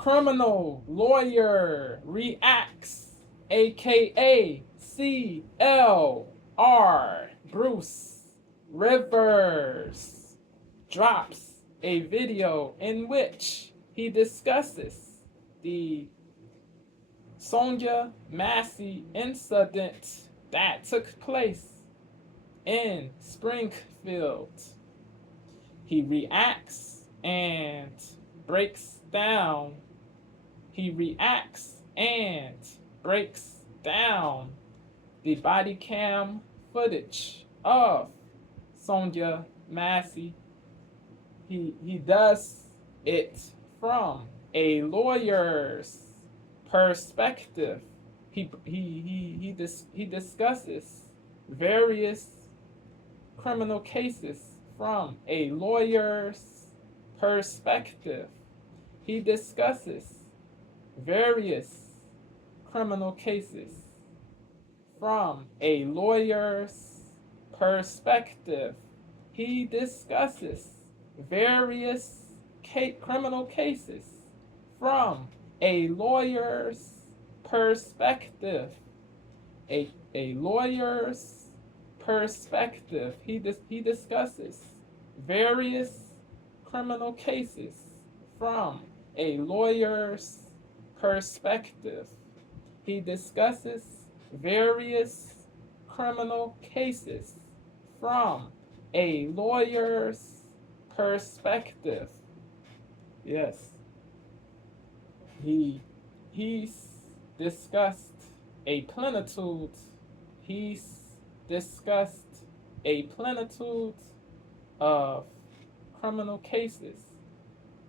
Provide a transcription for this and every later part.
criminal lawyer reacts, aka CLR. Bruce Rivers drops a video in which he discusses the Sonya Massey incident that took place in Springfield. He reacts and breaks down. He reacts and breaks down the body cam footage of Sonya Massey. He does it from a lawyer's perspective. He discusses various criminal cases from a lawyer's perspective. He discusses various criminal cases from a lawyer's perspective. He discusses various criminal cases from a lawyer's perspective. A lawyer's perspective. He discusses various criminal cases from a lawyer's perspective. He discusses various criminal cases from a lawyer's perspective. Yes. He's discussed a plenitude. He's discussed a plenitude of criminal cases.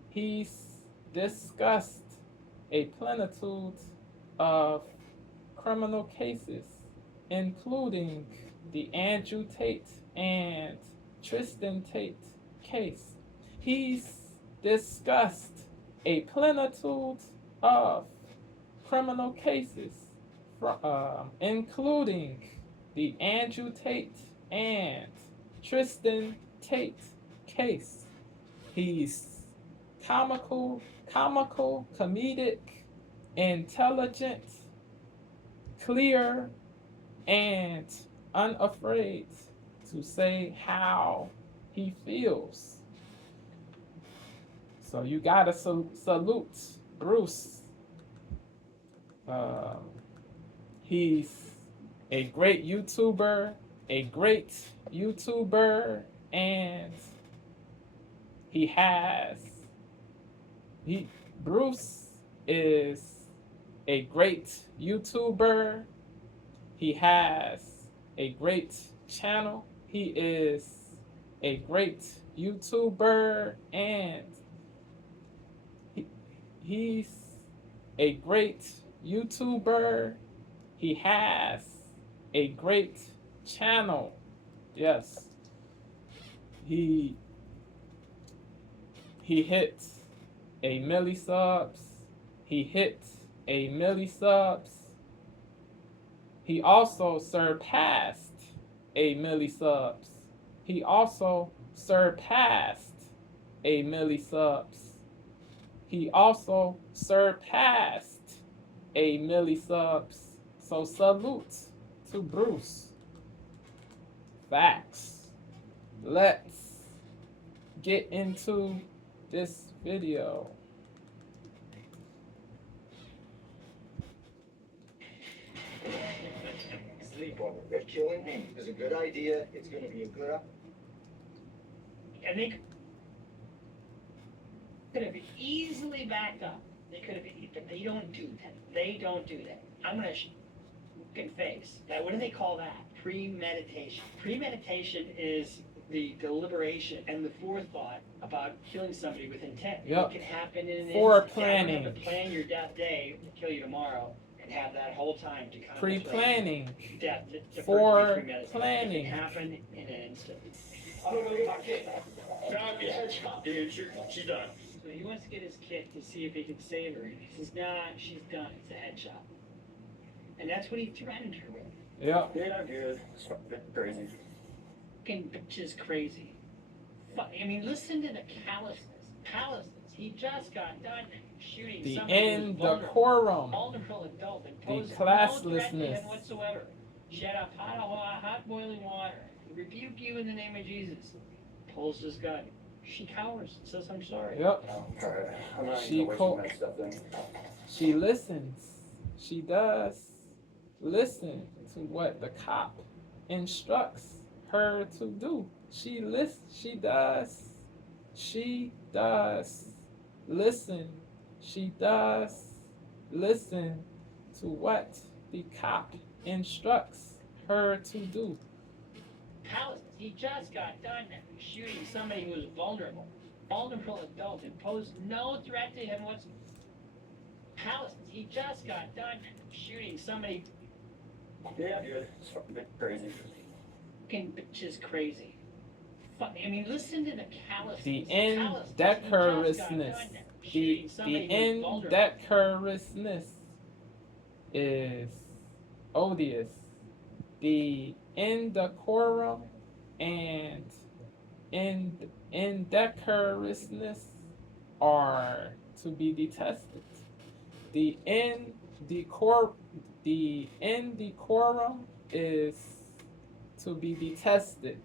He's discussed a plenitude of criminal cases, including the Andrew Tate and Tristan Tate case. He's discussed a plenitude of criminal cases, including the Andrew Tate and Tristan Tate case. He's comical, comedic, intelligent, clear, and unafraid to say how he feels. So you gotta salute Bruce. He's a great YouTuber, and Bruce is a great YouTuber. He has a great channel. He is a great YouTuber, and he's a great YouTuber. He has a great channel. Yes. He hit a milli subs. He hit a milli subs. He also surpassed a milli subs. He also surpassed a milli subs. He also surpassed a milli subs. So salute to Bruce. Facts. Let's get into this video. Sleepover. If killing is a good idea, it's going to be a good. And they could have easily backed up. They could have, but they don't do that. They don't do that. I'm going to face that. What do they call that? Premeditation. Premeditation is the deliberation and the forethought about killing somebody with intent. Yep. It can happen in an Foreplanning. You have to plan your death day to kill you tomorrow and have that whole time to contemplate Pre-planning. death. Foreplanning. It can happen in an instant. So he wants to get his kid to see if he can save her. And he says, nah, she's done. It's a headshot. And that's what he threatened her with. Yeah. You're not good. It's crazy. Fucking bitch is crazy. I mean, listen to the callousness. Callousness. He just got done shooting the somebody who was indecorum, vulnerable adult and the posed no threat to classlessness, him whatsoever. She had a hot boiling water. Rebuke you in the name of Jesus. Pulls his gun. She cowers and says, "I'm sorry." yep. Alright, I'm not She even wasting co- that stuff then. She listens. She does listen to what the cop instructs her to do. She does listen. She does listen to what the cop instructs her to do. Palace, he just got done shooting somebody who was vulnerable adult and posed no threat to him whatsoever. Palace, he just got done shooting somebody. Yeah, dude. It's fucking crazy. Fucking bitch is crazy. I mean, listen to the callousness. The Callousness. indecorousness. Shooting The somebody who was vulnerable. indecorousness is odious. The indecorum and indecorousness are to be detested. The indecorum is to be detested.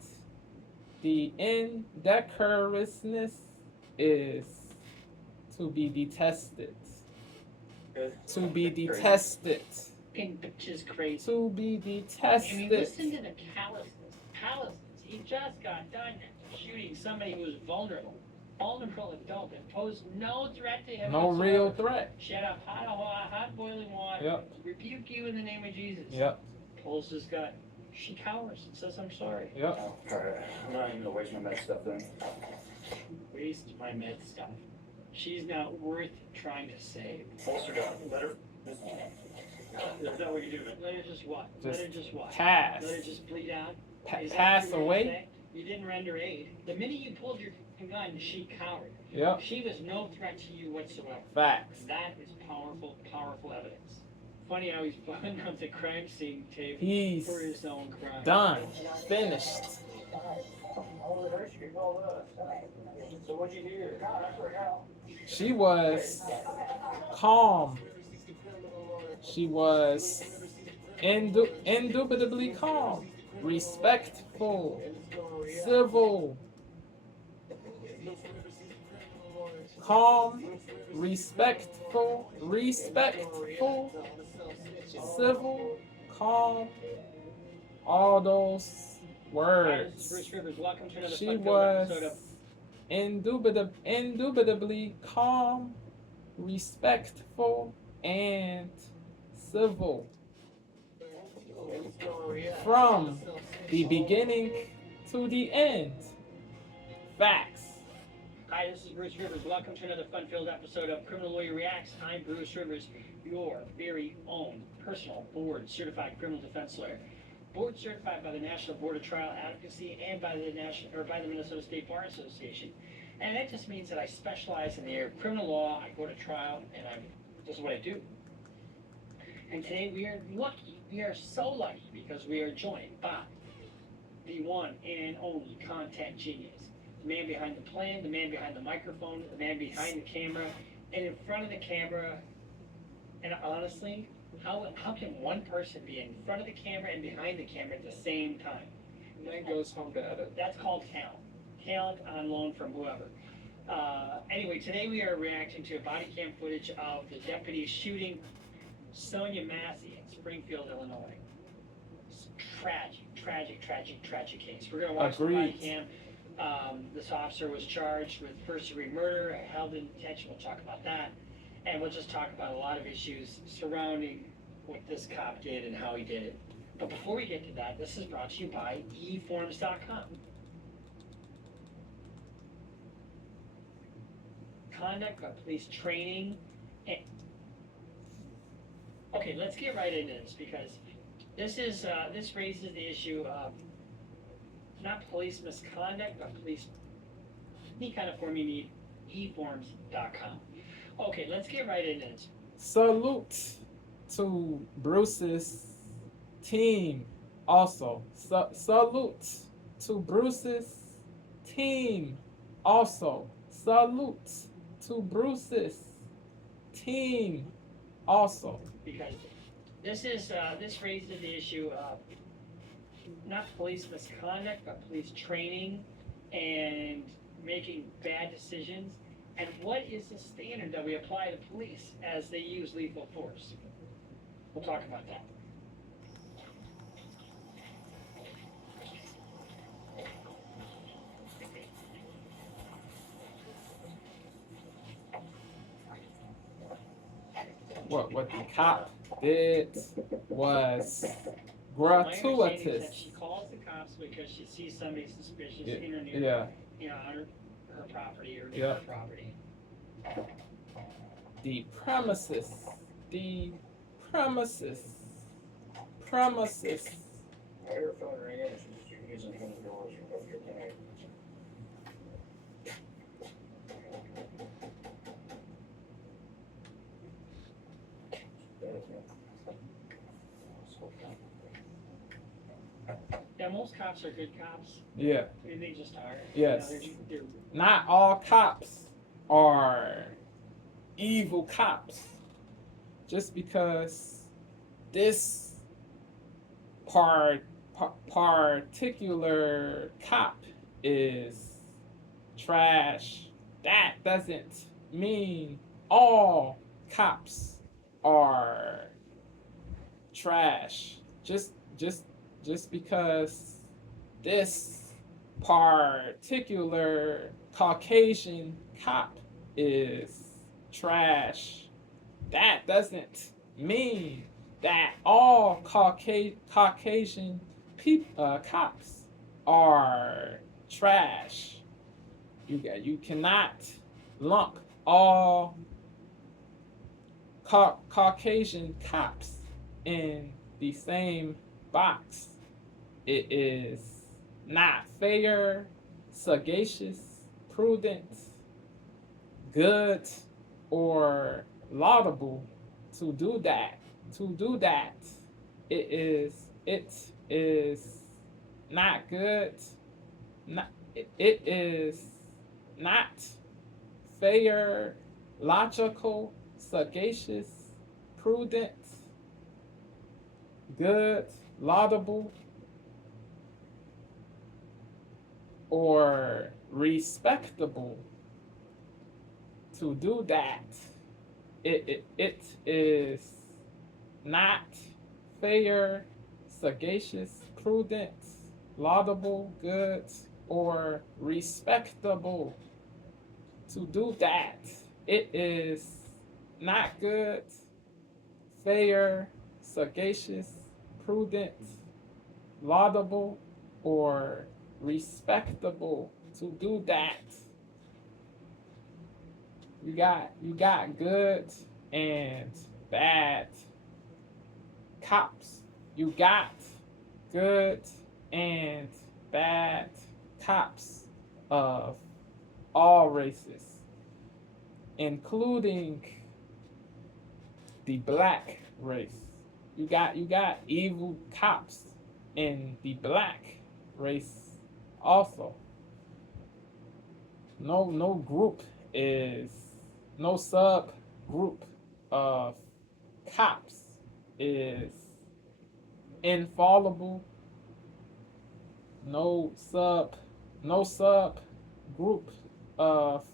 The indecorousness is to be detested. To be detested. Fucking bitch is crazy. To be I mean, detested. listen to the callousness. Callousness. He just got done shooting somebody who was vulnerable adult and posed no threat to him No whatsoever. real threat. She had a hot boiling water. Yep. Rebuke you in the name of Jesus. Yep. Pulls his gun. She cowers and says, "I'm sorry." Yep. Alright, I'm not even gonna waste my med stuff then. Waste my med stuff. She's not worth trying to save. Holster down. Let her. Is that what you do, man? Let her just what? Just Let her just what? Pass. Let her just bleed out? Is that Pass what you're gonna away. say? You didn't render aid. The minute you pulled your gun, she cowered. Yep. She was no threat to you whatsoever. Facts. That is powerful, powerful evidence. Funny how he's putting up the crime scene tape He's for his own crime. done. Finished. So what'd you hear? She was calm. She was indubitably calm, respectful, civil, calm, respectful, civil, calm, all those Hi, this is words. Bruce Rivers. Welcome to another She fun-filled was episode of indubitably calm, respectful, and civil. From the beginning to the end. Facts. Hi, this is Bruce Rivers. Welcome to another fun-filled episode of Criminal Lawyer Reacts. I'm Bruce Rivers, your very own personal board-certified criminal defense lawyer. Board certified by the National Board of Trial Advocacy and by the Minnesota State Bar Association. And that just means that I specialize in the area of criminal law. I go to trial, and this is what I do. And today we are lucky. We are so lucky because we are joined by the one and only content genius. The man behind the plan, the man behind the microphone, the man behind the camera, and in front of the camera. And honestly, how can one person be in front of the camera and behind the camera at the same time? Man goes home to edit. That's called talent. Talent on loan from whoever. Anyway, today we are reacting to body cam footage of the deputy shooting Sonya Massey in Springfield, Illinois. It's tragic case. We're going to watch the body cam. This officer was charged with first-degree murder, held in detention. We'll talk about that. And we'll just talk about a lot of issues surrounding what this cop did and how he did it. But before we get to that, this is brought to you by eforms.com. Conduct of police training. Okay, let's get right into this because this raises the issue of not police misconduct, but police. Any kind of form you need, eforms.com. Okay, let's get right into this. Salute to Bruce's team. Also, salute to Bruce's team. Also, salute to Bruce's team also. Because this raises the issue of not police misconduct, but police training and making bad decisions. And what is the standard that we apply to police as they use lethal force? We'll talk about that. What the cop did was My understanding is that gratuitous. she calls the cops because she sees somebody suspicious Yeah, in or near, yeah. On her property or near Yeah. her property. The premises. I hear a phone ringing. If you're using any doors, you both get tonight. Yeah, most cops are good cops. Yeah. I mean, they just are. Yes. They're Not all cops are evil cops. Just because this particular cop is trash, that doesn't mean all cops are trash. Just because this particular Caucasian cop is trash, that doesn't mean that all Caucasian cops are trash. You cannot lump all Caucasian cops in the same box. It is not fair, sagacious, prudent, good, or laudable to do that. It is not good. It is not fair, logical, sagacious, prudent, good, laudable, or respectable to do that. It is not fair, sagacious, prudent, laudable, good, or respectable to do that. It is not good, fair, sagacious, prudent, laudable, or respectable to do that. You got good and bad cops. You got good and bad cops of all races, including the black race. You got evil cops in the black race also. No group is, no subgroup of cops is infallible. No subgroup of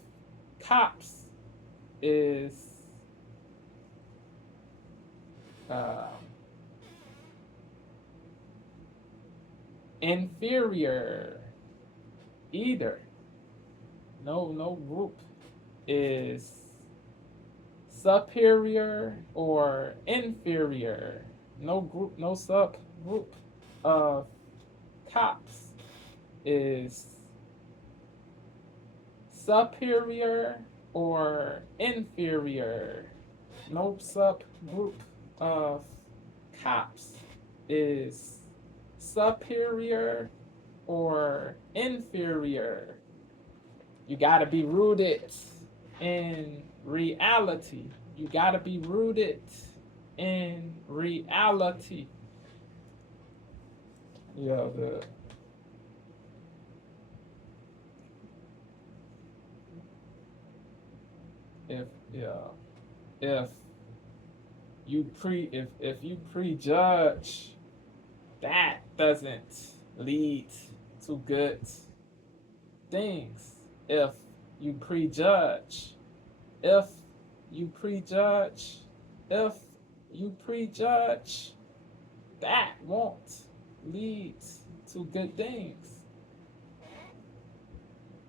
cops is inferior either. No group is superior or inferior. No subgroup of cops is superior or inferior. No subgroup of cops is superior or inferior. You gotta be rooted in reality. You gotta be rooted in reality. Yeah, if if you prejudge, that doesn't lead to good things. If you prejudge, if you prejudge, if you prejudge, that won't lead to good things.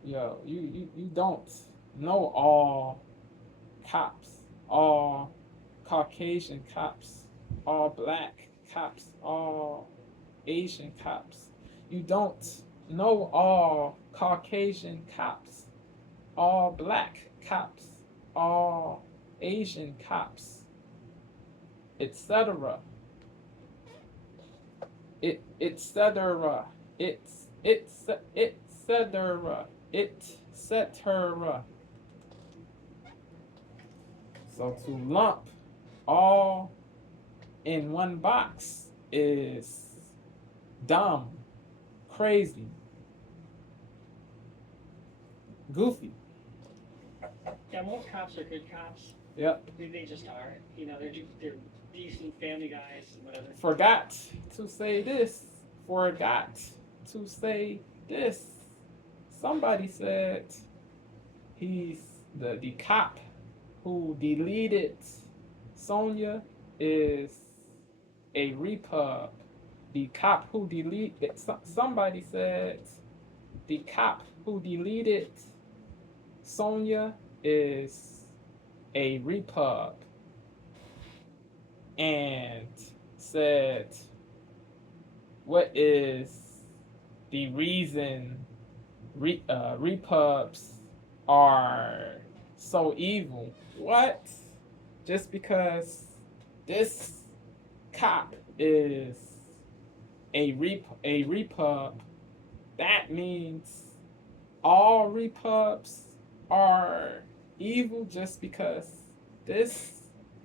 Yo, you don't know all cops, all Caucasian cops, all black cops, all Asian cops. You don't know all Caucasian cops, all black cops, all Asian cops, etc. Etc. Etc. Etc. So to lump all in one box is dumb, crazy, goofy. Yeah, most cops are good cops. Yep. They just are. You know, they're decent family guys and whatever. Forgot to say this. Forgot to say this. Somebody said he's the cop who deleted Sonya is a repub. The cop who deleted somebody said the cop who deleted Sonya is a repub, and said, what is the reason repubs are so evil? What? Just because this cop is a repub, that means all repubs are evil just because this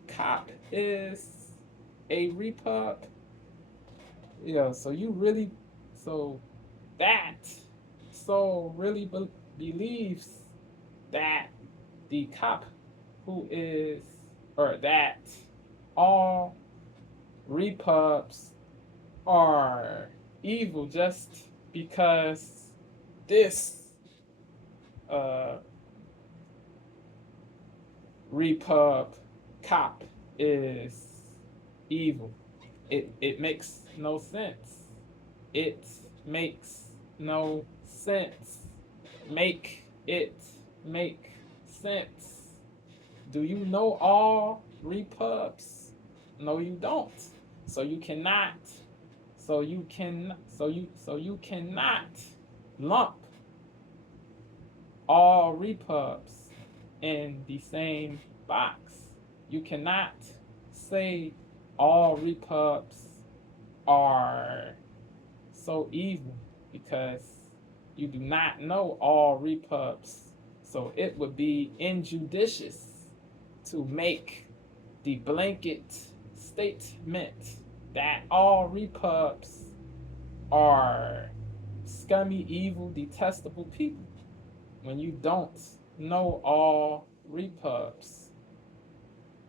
cop is a repub? Yeah, so you really, so that so really believes that the cop who is, or that all repubs are evil just because this repub cop is evil. It makes no sense. It makes no sense. Make it make sense. Do you know all repubs? No, you don't. So you cannot. So you cannot lump all repubs in the same box. You cannot say all repubs are so evil because you do not know all repubs. So it would be injudicious to make the blanket statement that all repubs are scummy, evil, detestable people when you don't know all repubs.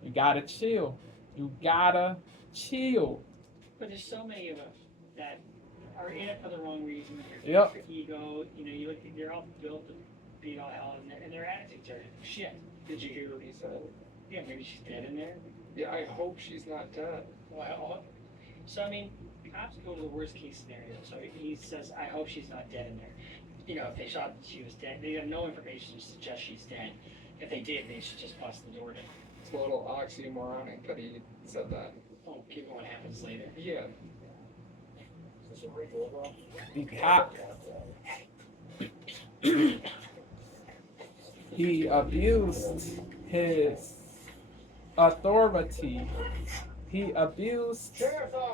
You gotta chill. You gotta chill. But there's so many of us that are in it for the wrong reason. Yep. For ego, you know, you look, they're all built to beat all hell, and their attitudes are shit. Did you hear what he said? Yeah, maybe she's dead in there. Yeah, I hope she's not dead. Well, so I mean, cops go to the worst case scenario. So he says, I hope she's not dead in there. You know, if they thought she was dead, they have no information to suggest she's dead. If they did, they should just bust the door down. It's a little oxymoronic that he said that. Oh, given what happens later. Yeah. The cop, he abused his authority. He abused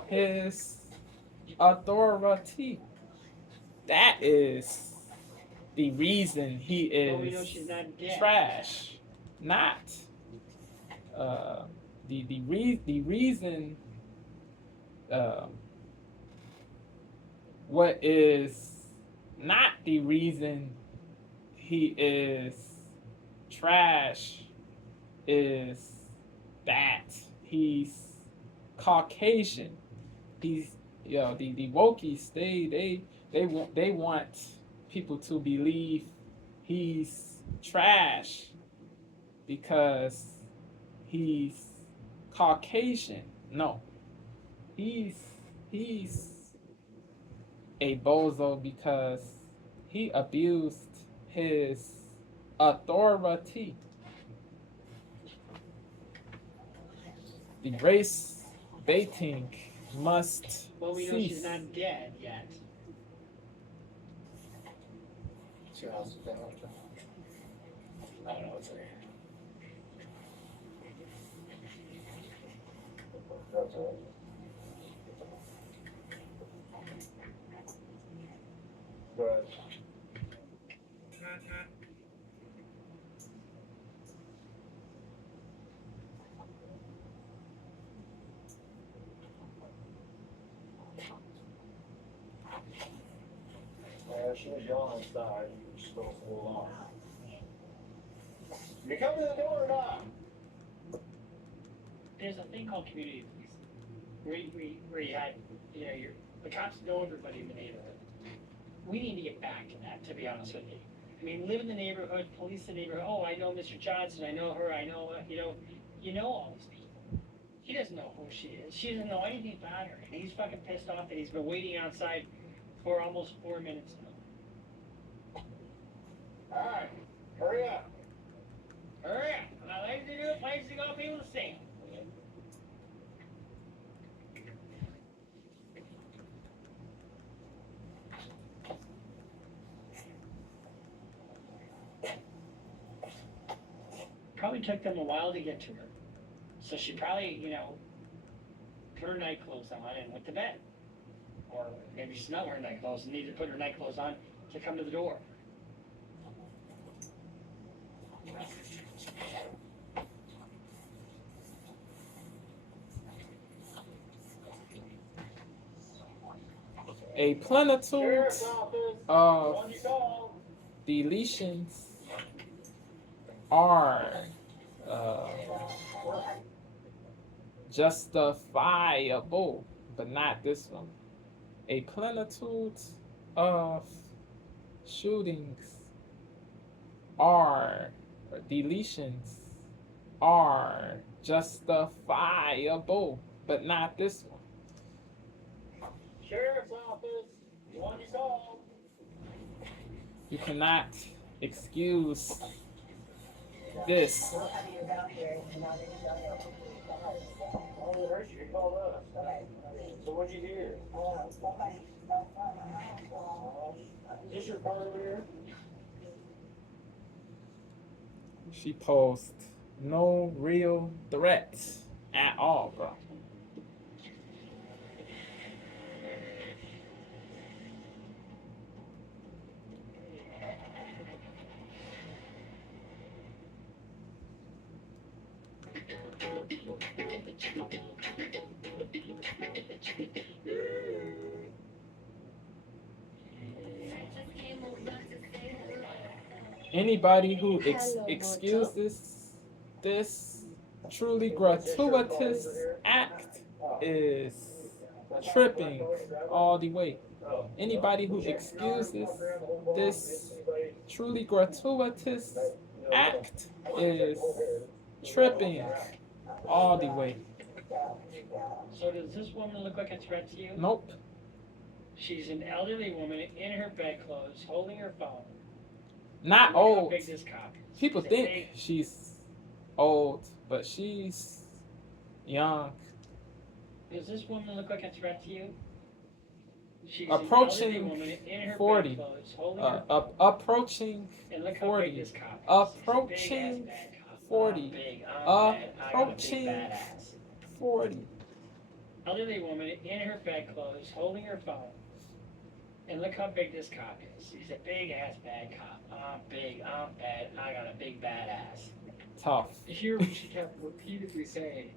his authority. That is the reason he Well, we know is she's not dead. trash. Not the reason. What is not the reason he is trash is he's Caucasian. He's the wokies they want people to believe he's trash because he's Caucasian. No, he's a bozo because he abused his authority. The race baiting must Well, we know cease. she's not dead yet. Two houses down. I don't know what's there. That's all right. But she was yelling inside. She was supposed to hold on. You come to the door or not? There's a thing called community policing, where you had, the cops know everybody in the neighborhood. We need to get back to that, to be honest with you. I mean, live in the neighborhood, police the neighborhood. Oh, I know Mr. Johnson, I know her, I know, you know all these people. He doesn't know who she is. She doesn't know anything about her. And he's fucking pissed off that he's been waiting outside for almost 4 minutes now. All right, hurry up. Hurry up. I like to do it, places to go, people to see. Probably took them a while to get to her. So she probably, put her night clothes on and went to bed. Or maybe she's not wearing night clothes and needed to put her night clothes on to come to the door. A plenitude Sheriff's office. of One you call. deletions are justifiable, but not this one. A plenitude of shootings are, or deletions are justifiable, but not this one. Sheriff's office. One you call. You cannot excuse this. Oh, it hurts you. You called us. So what'd you do? Is this your car over here? She posed no real threat at all, bro. Anybody who excuses this truly gratuitous act is tripping all the way. Anybody who excuses this truly gratuitous act is tripping all the way. So does this woman look like a threat to you? Nope. She's an elderly woman in her bedclothes, holding her phone. Not Look how old. big this cop is. People She's a think big- she's old, but she's young. Does this woman look like a threat to you? She's Approaching an elderly woman in her 40. bedclothes, holding her phone. Approaching And look how 40. big this cop is. Approaching He's a big-ass bad cop. 40. I'm big, I'm bad. I got a big Approaching badass. 40. Elderly woman in her bedclothes, holding her phone. And look how big this cop is. He's a big ass bad cop. I'm big, I'm bad, I got a big bad ass. Tough. Here she kept repeatedly saying,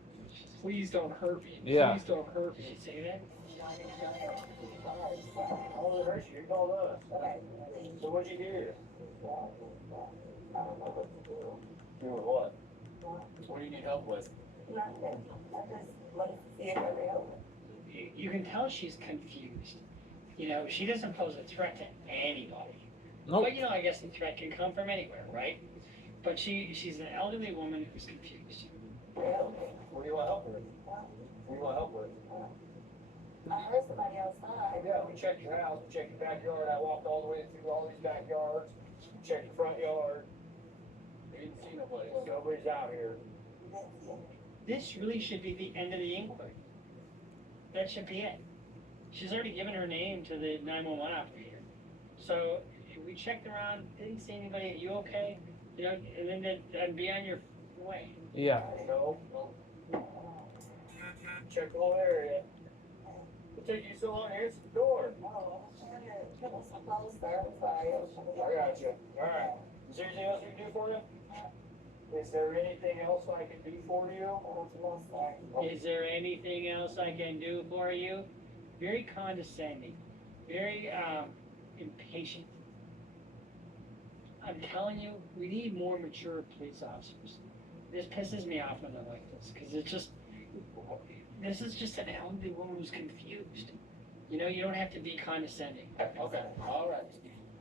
please don't hurt me, Yeah. please don't hurt Did me. she say that? Oh, it hurts you. You called us. So what'd you do? Do what? What do you need help with? You can tell she's confused. You know, she doesn't pose a threat to anybody. Nope. But you know, I guess the threat can come from anywhere, right? But she's an elderly woman who's confused. What do you want help with? What do you want help with? I heard somebody outside. Yeah, we checked your house, we checked your backyard, I walked all the way through all these backyards, checked your front yard. We didn't see nobody, nobody's out here. This really should be the end of the inquiry. That should be it. She's already given her name to the 911 operator. So we checked around, didn't see anybody. You okay? You know, and then be on your way. Yeah. No. Check the whole area. It took you so long to answer the door. Oh, I'm trying to put some clothes there. I'm sorry. I got you. Alright. Is there anything else we can do for you? Is there anything else I can do for you? I'm sorry. Is there anything else I can do for you? Very condescending, very impatient. I'm telling you, we need more mature police officers. This pisses me off when they're like this, because this is just an elderly woman who's confused. You know, you don't have to be condescending. Okay, alright.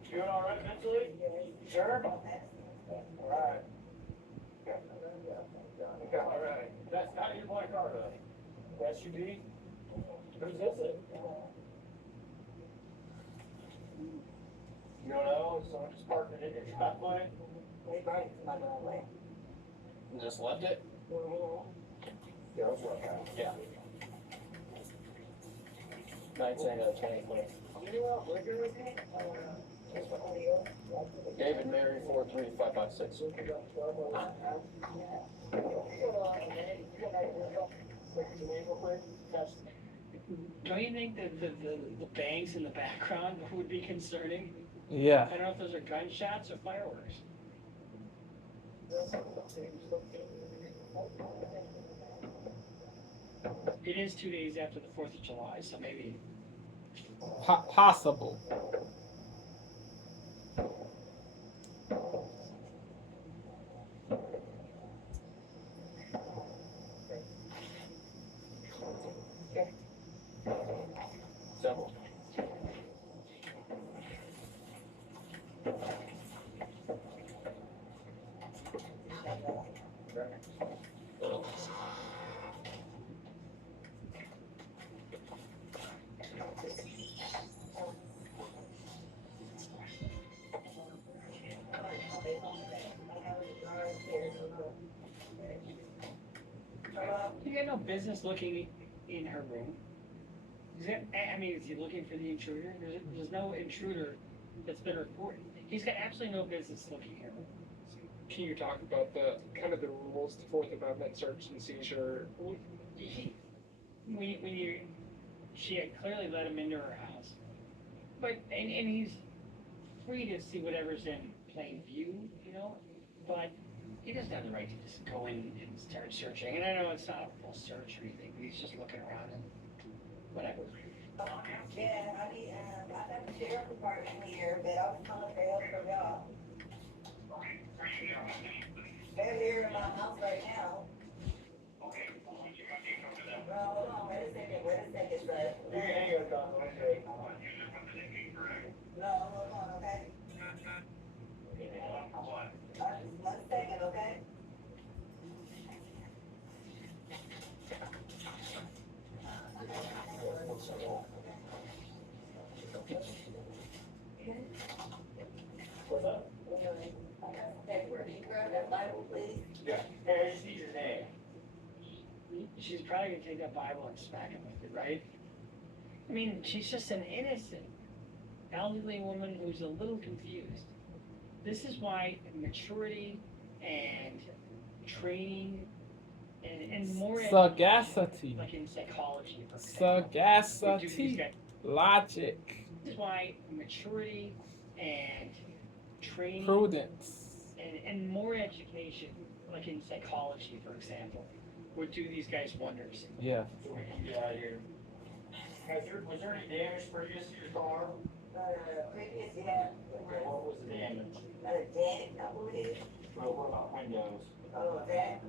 You doing alright mentally? Sure? Alright. Alright. That's not your black car though. SUV? Who's this? You don't know? Someone just parked it in your driveway? We brought it to my driveway. And just left it? Yeah, it was left. Yeah. 1920. You want liquor with me? David Mary 43556. Don't you think that the bangs in the background would be concerning? Yeah. I don't know if those are gunshots or fireworks. It is 2 days after the 4th of July, so maybe. Possible. Several. You got no business looking in her room. I mean, is he looking for the intruder? There's no intruder that's been reported. He's got absolutely no business looking here. Can you talk about the kind of the rules, the Fourth Amendment search and seizure? She had clearly let him into her house, but and he's free to see whatever's in plain view, you know. But he doesn't have the right to just go in and start searching. And I know it's not a full search or anything, but he's just looking around and whatever. Yeah, I got the sheriff department here, but I was calling for help from y'all. They're here in my house right now. No, hold on, wait a second, sir. You can hang it on, okay? No, hold on, okay? Just 1 second, okay? What's up? Paperwork, can you grab that Bible, please? Yeah. Hey, I just need your name. She's probably gonna take that Bible and smack him with it, right? I mean, she's just an innocent elderly woman who's a little confused. This is why maturity and training and more Sagacity. like in psychology, for example, would do these Sagacity. guys. Logic. This is why maturity and training Prudence. and more education, like in psychology, for example, would do these guys wonders. Yeah. So we can get out of here. Was there any damage previous to your car? Previous, yeah. Okay, what was the damage? Dent, I believe. Well, what about windows? Oh, that,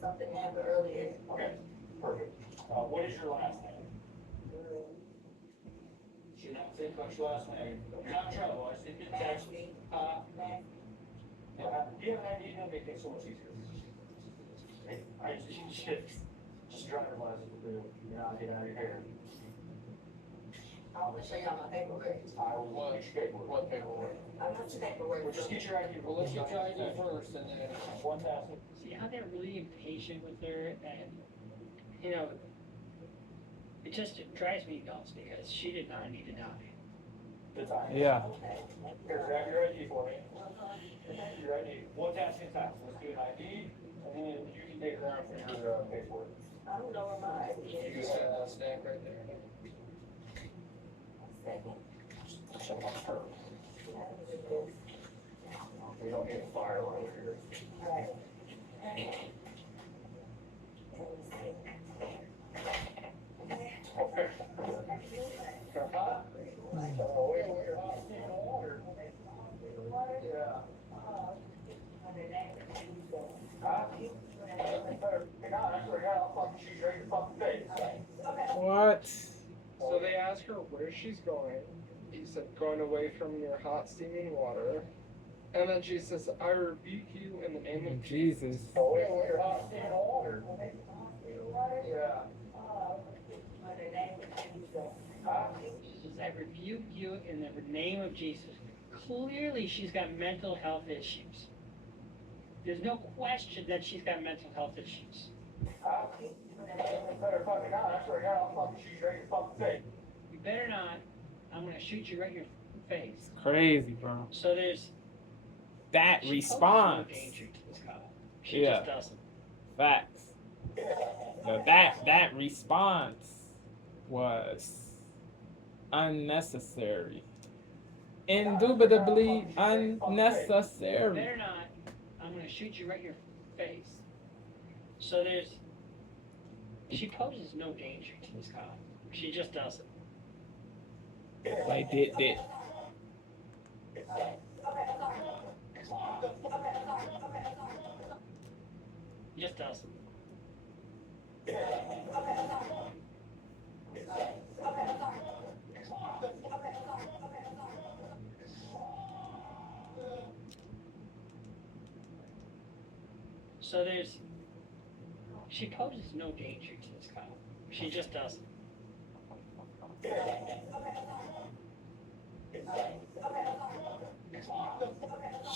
something happened earlier. Okay, perfect. What is your last name? She didn't have to say much last name. You're not in trouble, I just didn't get the text. Do you have an ID? That'll make things so much easier. I just driver's license will do. You're not getting out of your hair. I'm gonna show y'all my paperwork. I will get your paperwork. What paperwork? I'm gonna see paperwork. Well, just get your ID. Well, let's get your ID first, and then. 1,000. See how they're really impatient with her, and you know, it just drives me nuts because she did not need to die. The time. Yeah. Here, grab your ID for me. Your ID. One task at a time. Let's do an ID, and then you can take it around for your paperwork. I don't know where my ID You is. just got a stack right there. Show my her. We don't get fire over here. Right. Okay. Hot? Oh, wait, you're hot. In the water. Yeah. What? So they ask her where she's going. He said, going away from your hot steaming water. And then she says, I rebuke you in the name of Jesus. Jesus. Oh, wait, you're hot. In the water. Yeah. She says, I rebuke you in the name of Jesus. Clearly, she's got mental health issues. There's no question that she's got mental health issues. You better not. I'm gonna shoot you right in your face. Crazy, bro. So there's That she poses response. no danger to this cop. She Yeah. just doesn't. Facts. But that response was unnecessary. Indubitably unnecessary. Better not. I'm gonna shoot you right in your face. So there's she poses no danger to this cop. She just doesn't. Like did. Just doesn't. So there's she poses no danger to this cop. She just doesn't.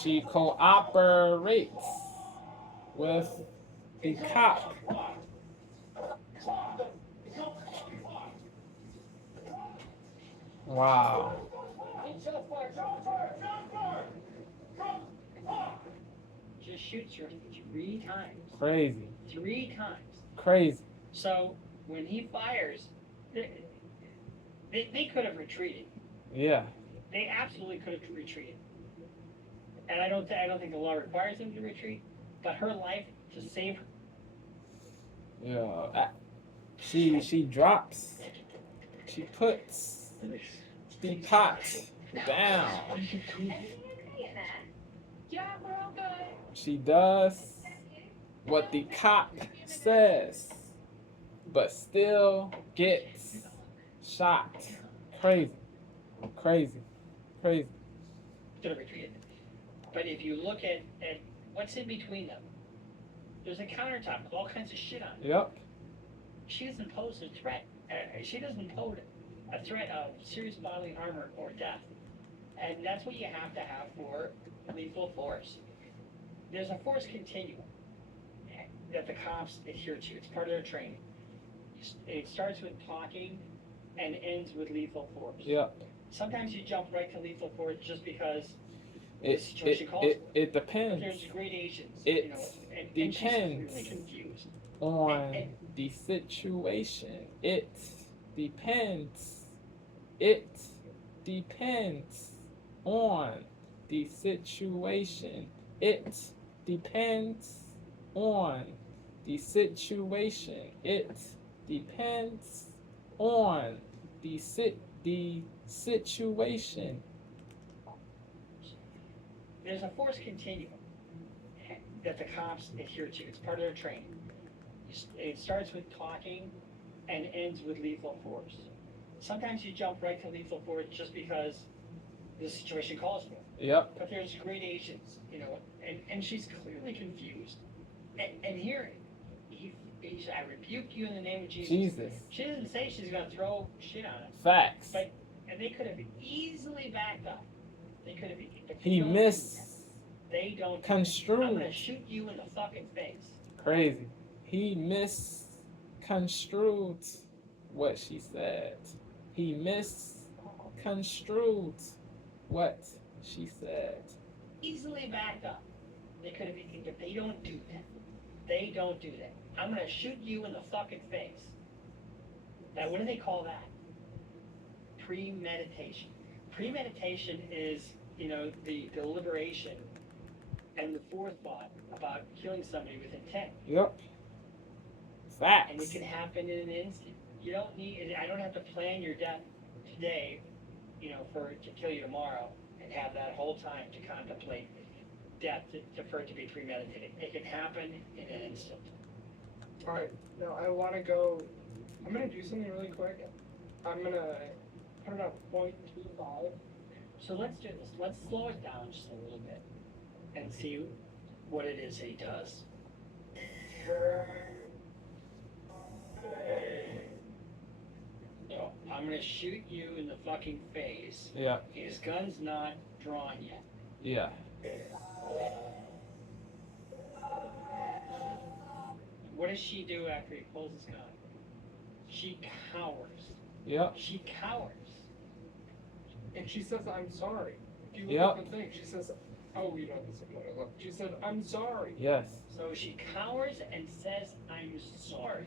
She cooperates with the cop. Wow. Just shoots her 3 times. Crazy. 3 times. Crazy. So when he fires, they could have retreated. Yeah. They absolutely could have retreated. And I don't think the law requires them to retreat. But her life to save her. Yeah. She drops. She puts the pot down. She does what the cop says, but still gets shot. Crazy. Crazy. Crazy. Could have retreated. But if you look at what's in between them, there's a countertop with all kinds of shit on it. Yep. She doesn't pose a threat. She doesn't pose a threat of serious bodily harm or death. And that's what you have to have for lethal force. There's a force continuum that the cops adhere to. It's part of their training. It starts with talking and ends with lethal force. Yep. Sometimes you jump right to lethal force just because the situation calls for it. It But depends there's gradations, It you know, and she's depends. really confused. on the situation. It depends. It depends on the situation. It depends on the situation. It depends on the situation. There's a force continuum. that the cops adhere to. It's part of their training. It starts with talking and ends with lethal force. Sometimes you jump right to lethal force just because the situation calls for it. Yep. But there's gradations, and she's clearly confused. And here, I rebuke you in the name of Jesus. Jesus. She doesn't say she's going to throw shit on him. Facts. And they could have easily backed up. They could have. He They don't. misconstrued. I'm going to shoot you in the fucking face. Crazy. He misconstrued what she said. He misconstrued what she said. Easily backed up. They could have. But they don't do that. They don't do that. I'm going to shoot you in the fucking face. Now, what do they call that? Premeditation. Premeditation is, the deliberation and the forethought about killing somebody with intent. Yep. Facts. And it can happen in an instant. I don't have to plan your death today, to kill you tomorrow and have that whole time to contemplate death for it to be premeditated. It can happen in an instant. Alright, now I want to go. I'm going to do something really quick. I'm going to put it at 0.25. So let's do this. Let's slow it down just a little bit and see what it is he does. So I'm going to shoot you in the fucking face. Yeah. His gun's not drawn yet. Yeah. What does she do after he pulls his gun? She cowers. Yep. She cowers. And she says, I'm sorry. If you look Yep. at the thing, she says, oh, you don't disappoint her. Look, she said, I'm sorry. Yes. So she cowers and says, I'm sorry.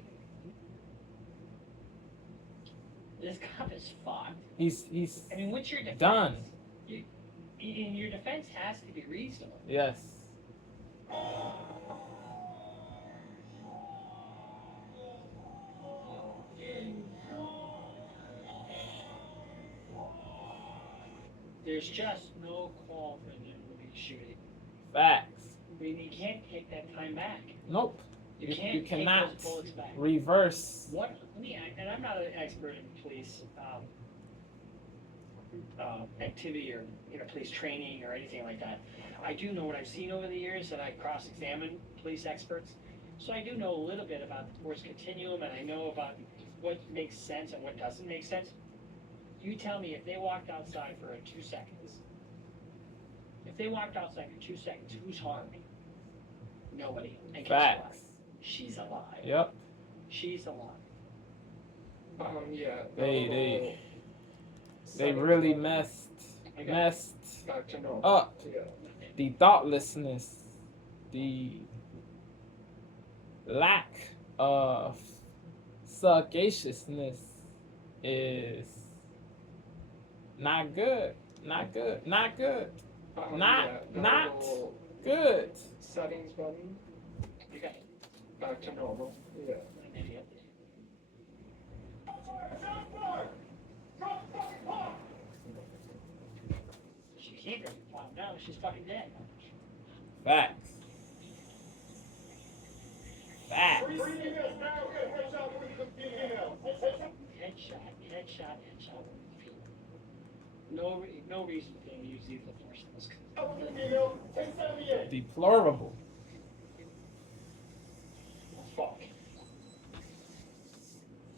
This cop is fucked. He's I mean, what's your defense? done. Your defense has to be reasonable. Yes. There's just no call for them to be shooting. Facts. I mean, you can't take that time back. Nope. You can't You take cannot those bullets back. reverse. And I'm not an expert in police activity or police training or anything like that. I do know what I've seen over the years, and I cross-examine police experts. So I do know a little bit about the force continuum, and I know about what makes sense and what doesn't make sense. You tell me, if they walked outside for 2 seconds, who's harmed? Nobody. And guess what? Facts. She's alive. Yep. She's alive. Yeah. They Setting really fun. messed Back to normal. up. Yeah. The thoughtlessness, the lack of sagaciousness is not good. Not good. Not good. Not little good. Settings button. You got it. Back to normal. Yeah. An idiot. She can't be found now. She's fucking dead. Facts. Facts. Headshot. No reason for them to use lethal force in this case. Deplorable.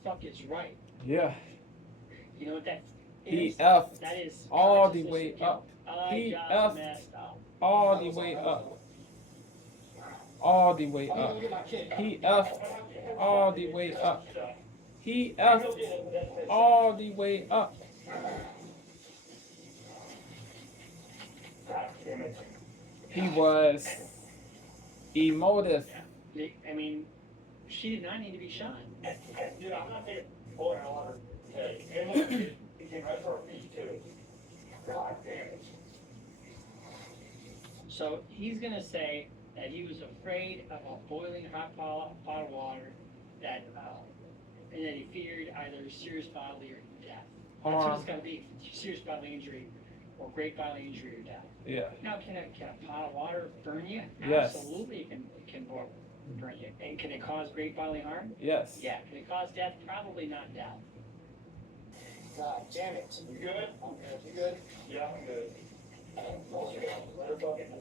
Fuck is right. Yeah. You know what that He is? effed That is all the consciousness way of guilt. up. I He just effed messed up. all the way up. All the way up. He effed all the way up. He effed all the way up. He was emotive. I mean, she did not need to be shot. Dude, I'm not taking bullet on her. Hey, he came right for her feet, too. God damn it. So he's gonna say that he was afraid of a boiling hot pot of water, and that he feared either serious bodily or death. That's what it's gonna be. Serious bodily injury or great bodily injury or death. Yeah. Now, can a pot of water burn you? Yes. Absolutely, it can burn you. And can it cause great bodily harm? Yes. Yeah. Can it cause death? Probably not death. God damn it. You good? I'm good. You good? Yeah, I'm good. Let her fucking.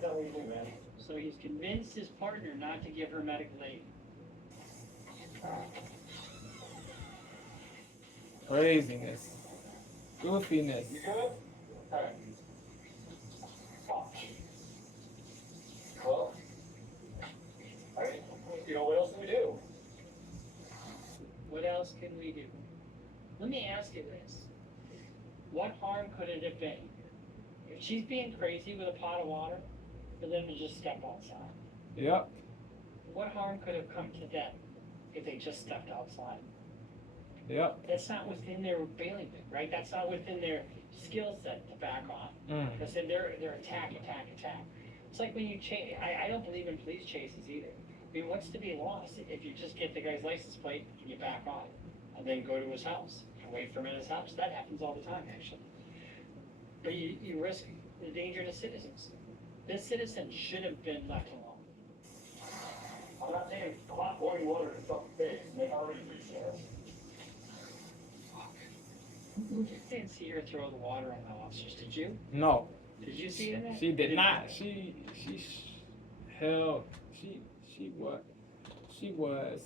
Tell me what you do, man. So he's convinced his partner not to give her medical aid. Craziness. Goofiness. You good? Alright. Well, alright. You know, what else do we do? What else can we do? Let me ask you this. What harm could it have been? If she's being crazy with a pot of water, for them to just step outside. Yep. What harm could have come to them if they just stepped outside? Yep. That's not within their bailiwick, right? That's not within their skill set to back off. Because then they're attack. It's like when you chase. I don't believe in police chases either. I mean, what's to be lost if you just get the guy's license plate and you back off, and then go to his house and wait for him at his house? That happens all the time, actually. But you risk the danger to citizens. This citizen should have been left alone. I'm not saying hot boiling water in fucking face. They already reached there. I didn't see her throw the water on the officers, did you? No. Did you see it in there? She did not. She was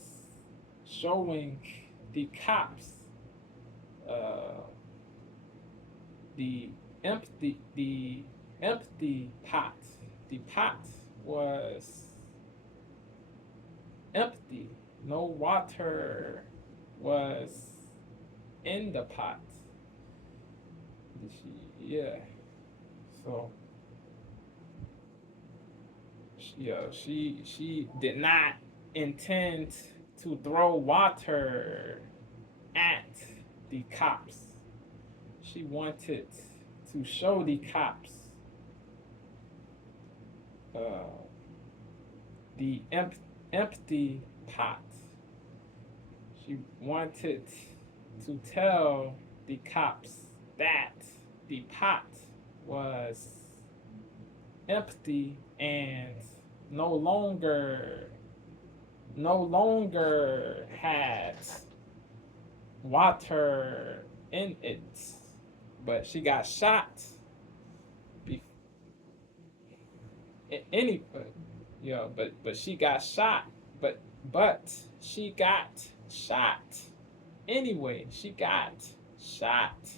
showing the cops the empty pot. The pot was empty. No water was in the pot. Yeah. So she did not intend to throw water at the cops. She wanted to show the cops the empty pot. She wanted to tell the cops that the pot was empty and no longer had water in it. But she got shot. But she got shot. But she got shot anyway. She got shot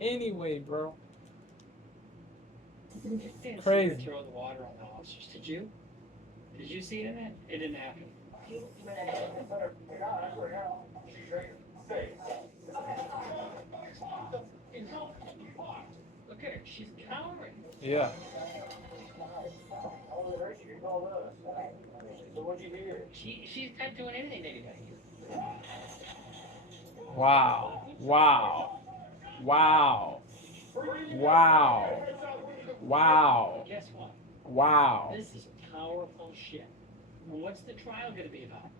anyway, bro. Didn't Crazy. see her throw the water on the officers, did you? Did you see it in it? It didn't happen. Look at her, she's cowering. Yeah. So what'd you hear? She's not doing anything to anybody. Wow. Wow. Wow. Wow. Wow. Guess what? Wow. This is powerful shit. Well, what's the trial going to be about?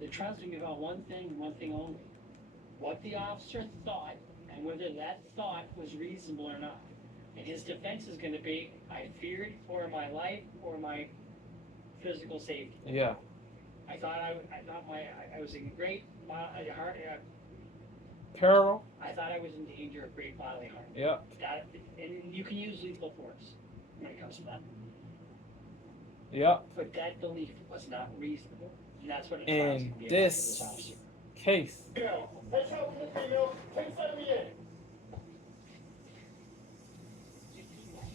The trial's going to be about one thing and one thing only. What the officer thought and whether that thought was reasonable or not. And his defense is going to be, I feared for my life or my physical safety. Yeah. I thought I was in great Peril. I thought I was in danger of great bodily harm. Yep. And you can use lethal force when it comes to that. Yep. But that belief was not reasonable. And that's what it trials In to be about for this officer. case. Let's help the female. Take me in.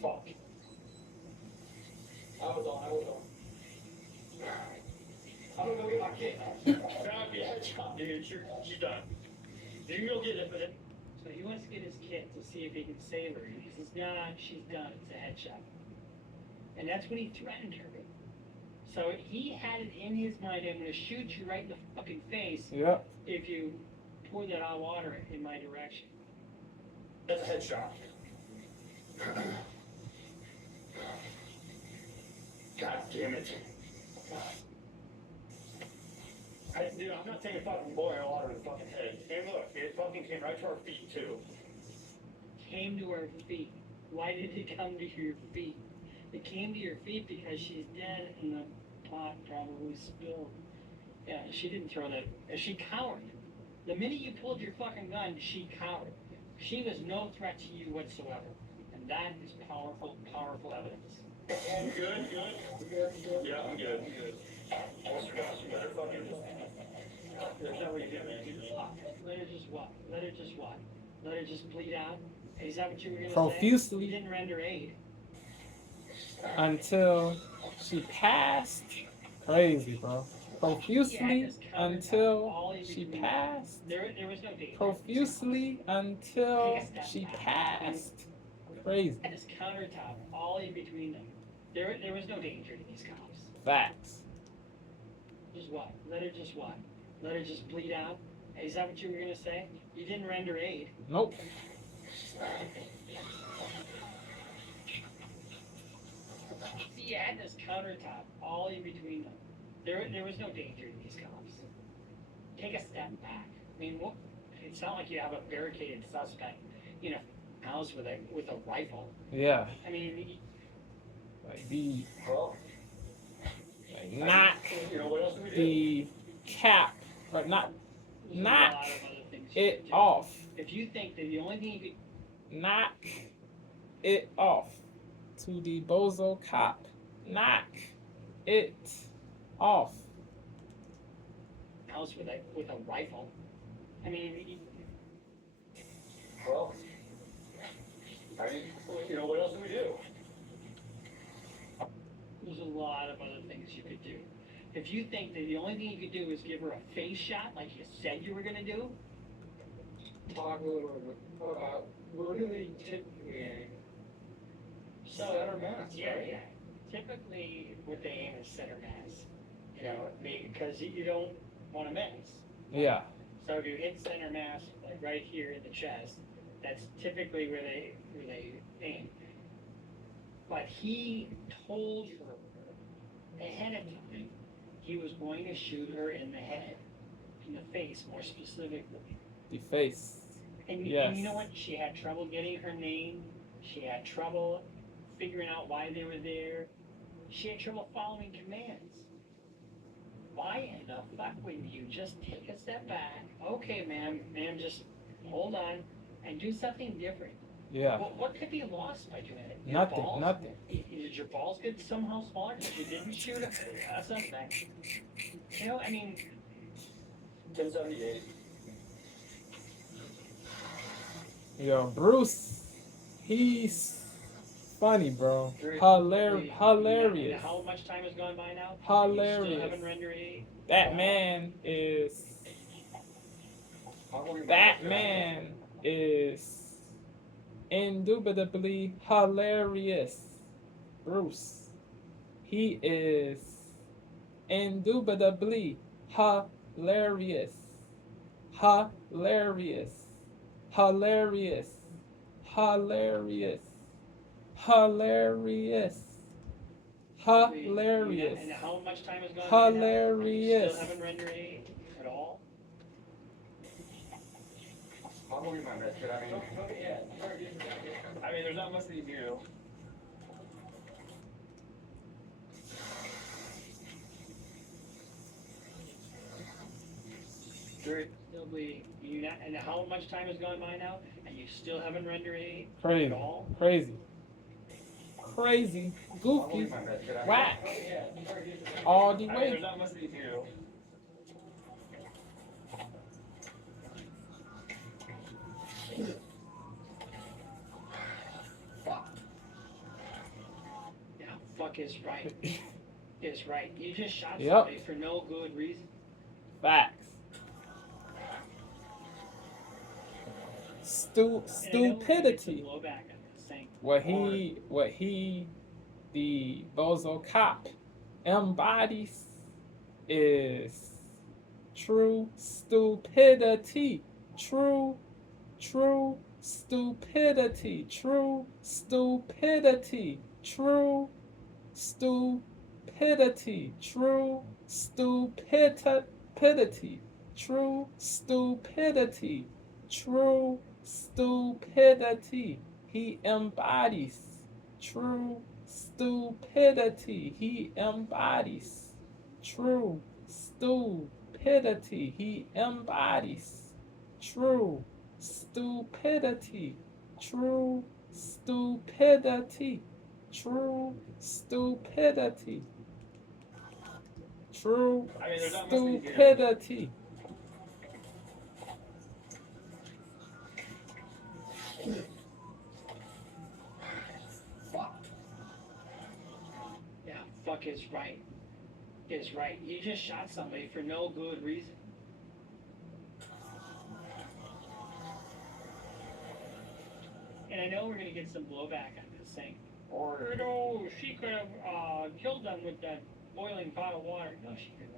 Fuck. I was on. I'm gonna go get my kid. Found me a headshot, dude. She's done. You can go get it, but it. So he wants to get his kid to see if he can save her. He says, nah, she's done. It's a headshot. And that's when he threatened her. So he had it in his mind, I'm going to shoot you right in the fucking face Yep. if you pour that hot water in my direction. That's a headshot. God damn it. Dude, I'm not taking fucking boiling water to the fucking head. And look, it fucking came right to our feet, too. came to her feet. Why did it come to your feet? It came to your feet because she's dead and the pot probably spilled. Yeah, she didn't throw that. She cowered. The minute you pulled your fucking gun, she cowered. She was no threat to you whatsoever. And that is powerful, powerful evidence. You good? Yeah, I'm good. Mr. Goss, you better fucking There's no way you can let her just what? Let her just what? Let her just bleed out? Is that what you were going to say? Profusely. You didn't render aid. Until she passed. Crazy, bro. Profusely until she passed. There was no danger. Profusely until she passed. Crazy. And this countertop, all in between them. There was no danger to these cops. Facts. Just what? Let her just what? Let her just bleed out? Is that what you were going to say? You didn't render aid. Nope. See, you had this countertop, all in between them. There was no danger to these cops. Take a step back. I mean, what? It's not like you have a barricaded suspect in a house with a rifle. Yeah. I mean, Like the Well, knock you know, what else do we do? the cap, but not there's a knock lot of other things you it could do. off. If you think that the only thing you could Knock it off. To the bozo cop. Knock it off. house with a rifle. I mean, Well, you know, what else do we do? there's a lot of other things you could do. If you think that the only thing you could do is give her a face shot like you said you were going to do, Talk a little bit about where do they typically so set our masks, yeah, right? yeah. Typically, what they aim is center mass. You know, because you don't want to miss. Yeah. So if you hit center mass, like right here in the chest, that's typically where they aim. But he told her ahead of time he was going to shoot her in the head, in the face more specifically. The face. And Yes. you know what? She had trouble getting her name. She had trouble figuring out why they were there. She had trouble following commands. Why in the fuck wouldn't you just take a step back? Okay, ma'am, just hold on and do something different. Yeah. What could be lost by doing it? Your Nothing. balls? Nothing. Did your balls get somehow smaller because you didn't shoot a suspect? You know, I mean, 1078. Yo, Bruce, he's funny, bro. And Hilarious. how much time has gone by now? Hilarious. You still haven't rendered aid? That man is indubitably hilarious. Bruce. He is indubitably hilarious. Hilarious. Hilarious. Hilarious. Hilarious. Hilarious. And how much time has gone by now? Hilarious. You still haven't rendered aid at all? I'll go get my med kit. I mean, there's not much that you do. Still bleeding. And how much time has gone by now? And you still haven't rendered aid Crazy. at all? Crazy. Crazy. Goofy. Whack. All the I mean, way. there's not much that you do. Yeah, fuck is right. Is right. You just shot Yep. somebody for no good reason. Facts. And I don't think it's a Stupidity. blowback on this thing. What he, the bozo cop, embodies is true stupidity. True stupidity. True stupidity. True stupidity. True stupidity. True stupidity. True stupidity. He embodies true stupidity. He embodies true stupidity. He embodies true stupidity. True stupidity. True stupidity. True stupidity. Yeah, fuck is right. Is right. You just shot somebody for no good reason. And I know we're gonna get some blowback on this thing. Or, you know, she could have killed them with that boiling pot of water. No, she couldn't.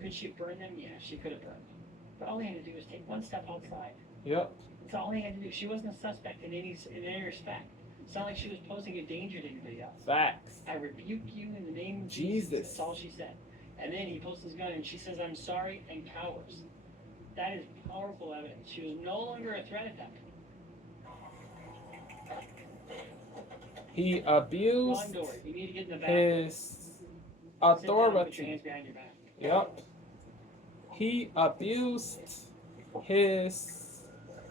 Could she burn them? Yeah, she could have burned them. But all they had to do was take one step outside. Yep. That's all they had to do. She wasn't a suspect in any respect. It's not like she was posing a danger to anybody else. Facts. I rebuke you in the name of Jesus. That's all she said. And then he pulls his gun and she says, "I'm sorry," and cowers. That is powerful evidence. She was no longer a threat at that point. He Go on, abused Dory. You need to get in the back. his Sit down, put your authority. hands behind your back. Yep. He abused his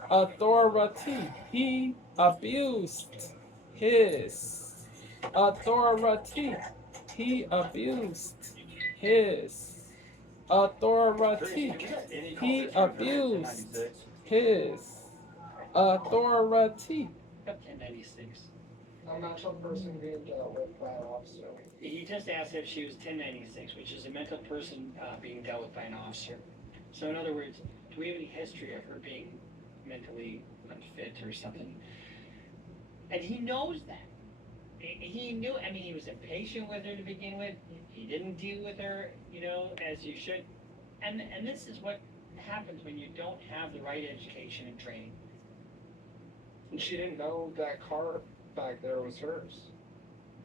authority. He abused his authority. He abused his authority. He abused his authority. Up 1096. A mental person being dealt with by an officer. He just asked if she was 1096, which is a mental person being dealt with by an officer. So in other words, do we have any history of her being mentally unfit or something? And he knows that. He knew, I mean, he was impatient with her to begin with. He didn't deal with her, you know, as you should. And this is what happens when you don't have the right education and training. And she didn't know that car back there was hers.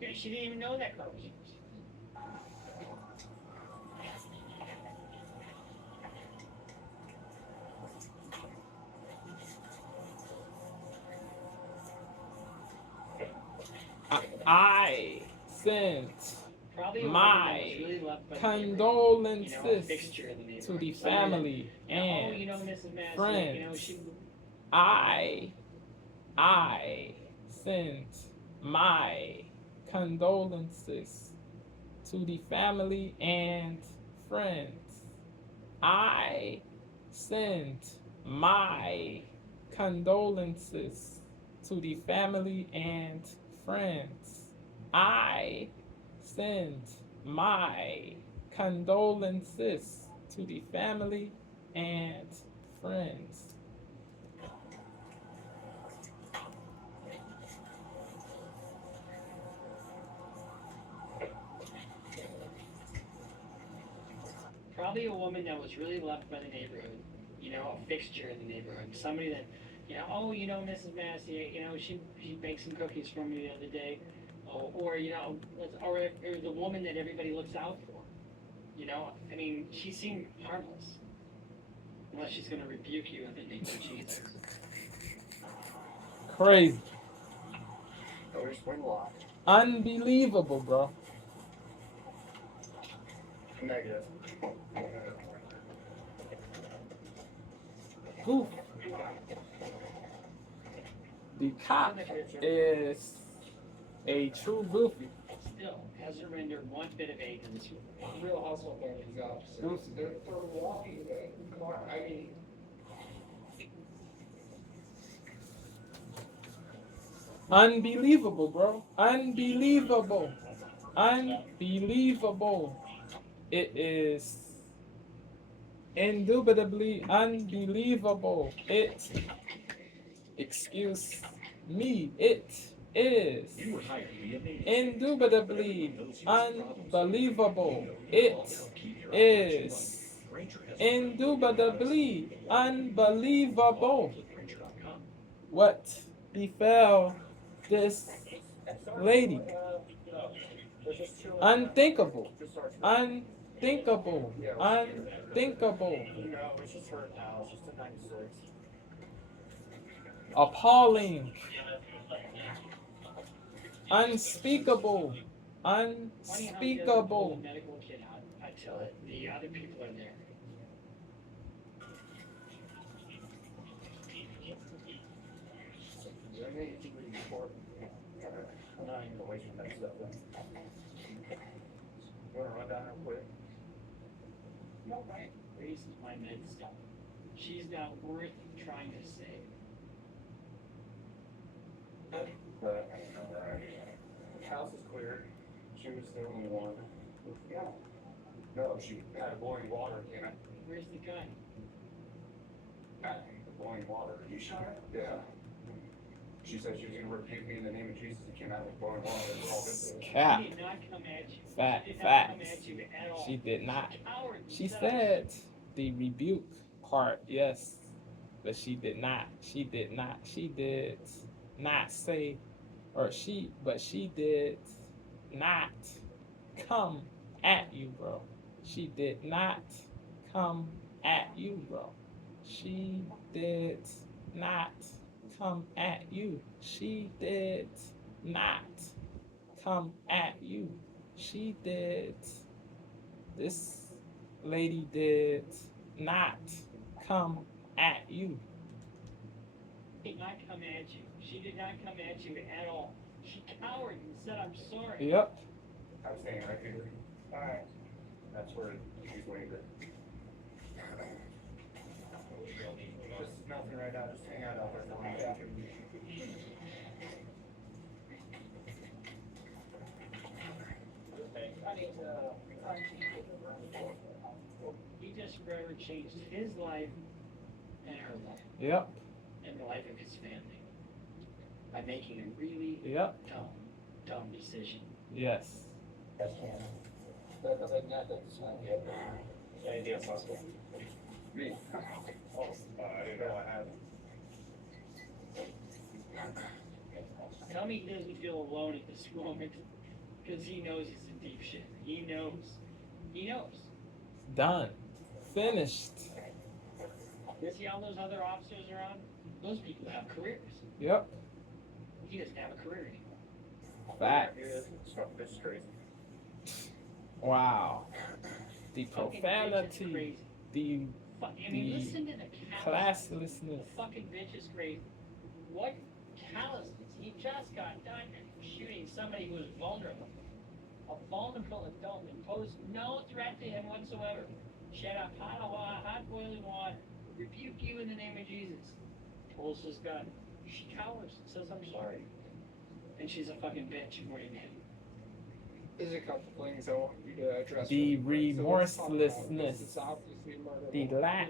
She didn't even know that car was yours. I sent Probably a woman that my was really loved by the condolences neighborhood, you know, a fixture in the neighborhood. to the Somebody that, family you know, oh, you know, and Mrs. Massey, friends. you know, she. I sent my condolences to the family and friends. I sent my condolences to the family and friends. I sent my condolences to the family and friends. Probably a woman that was really loved by the neighborhood, you know, a fixture in the neighborhood, somebody that, you know, oh, you know, Mrs. Massey, you know, she baked some cookies for me the other day, or you know, or the woman that everybody looks out for, you know, I mean, she seemed harmless, unless she's gonna rebuke you in the name of Jesus. Crazy. Always win a lot. Unbelievable, bro. Negative. Goof. The cop is a true goofy. Still hasn't rendered one bit of aid to this woman. Real hustle thing, these officers. They're walking the car. I mean, Unbelievable, bro. Unbelievable. Unbelievable. It is indubitably unbelievable. Excuse me, it is indubitably unbelievable. It is indubitably unbelievable. What befell this lady? Unthinkable. Unthinkable. Unthinkable. No, it's just hurt now. It's just a 96. Appalling. Unspeakable. Funny how he doesn't pull Unspeakable. the medical kit out until the other people are there. I'm not even away from that stuff then. You wanna run down real quick? No, right? Grayson's my med stuff. She's not worth trying to save. But, the house is clear. She was the only one. No, she had a boiling water, and Where's the gun? boiling water. You shot her? Yeah. She said she was gonna rebuke me in the name of Jesus. It came out with boiling water. It was all good. Cap. She did not come at you. Fact, She did not come facts. at you at all. She did not. Coward. She said the rebuke part, yes, but she did not. She did not. She did not say, but she did not come at you, bro. She did not come at you, bro. She did not come at you. She did not come at you. She did. This lady did not come at you. She did not come at you. She did not come at you at all. She cowered and said, I'm sorry. Yep. I was staying right here. Alright. That's where she's waiting. Just nothing right now, just hang out there. He just forever changed his life and her life Yep. and the life of his family by making a really Yep. dumb decision. Yes. That's Canada. That's not yet. Anything else possible? Me? Oh, I didn't know I had. Tell me he doesn't feel alone at this moment because he knows he's in deep shit. He knows. He knows. Done. Finished. You see all those other officers around? Those people have careers. Yep. He doesn't have a career anymore. Facts. This is crazy. Wow. The Fucking bitch is profanity. crazy. The I mean, The listen to the callousness. classlessness. The fucking bitch is crazy. What callousness? He just got done shooting somebody who was vulnerable. A vulnerable adult and posed no threat to him whatsoever. Shed a pot of water, hot boiling water, rebuke you in the name of Jesus. Pulls his gun. She cowers and says, I'm sorry. And she's a fucking bitch. What do you mean? There's a couple things I want you to address. The really quick. So let's talk about remorselessness. this is obviously murder. The lack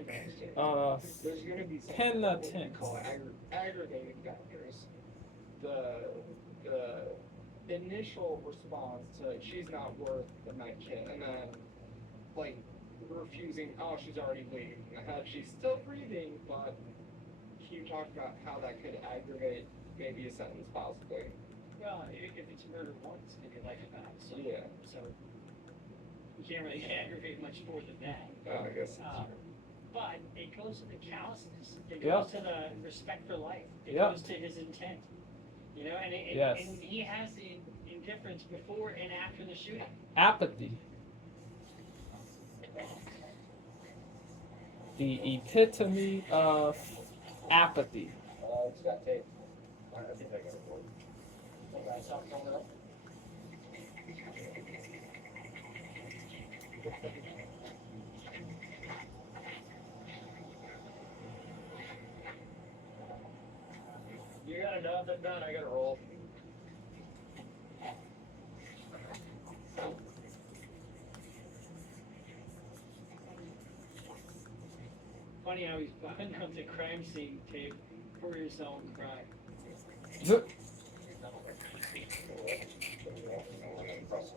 of There's going to be some penitent. what we call aggravating factors. The initial response to she's not worth the med kit, and then like refusing. Oh, she's already bleeding. She's still breathing, but you talk about how that could aggravate maybe a sentence possibly. Well, if it's murder once, maybe life without. So, Yeah. So you can't really aggravate much more than that. I guess. But it goes to the callousness. It Yep. goes to the respect for life. It Yep. goes to his intent. You know, and Yes. and he has the indifference before and after the shooting. Apathy. The epitome of apathy. It's got tape. I think I got it. Stop filming up. You got enough? I'm done. I gotta roll. Funny how he's buying up the crime scene tape for his own crime.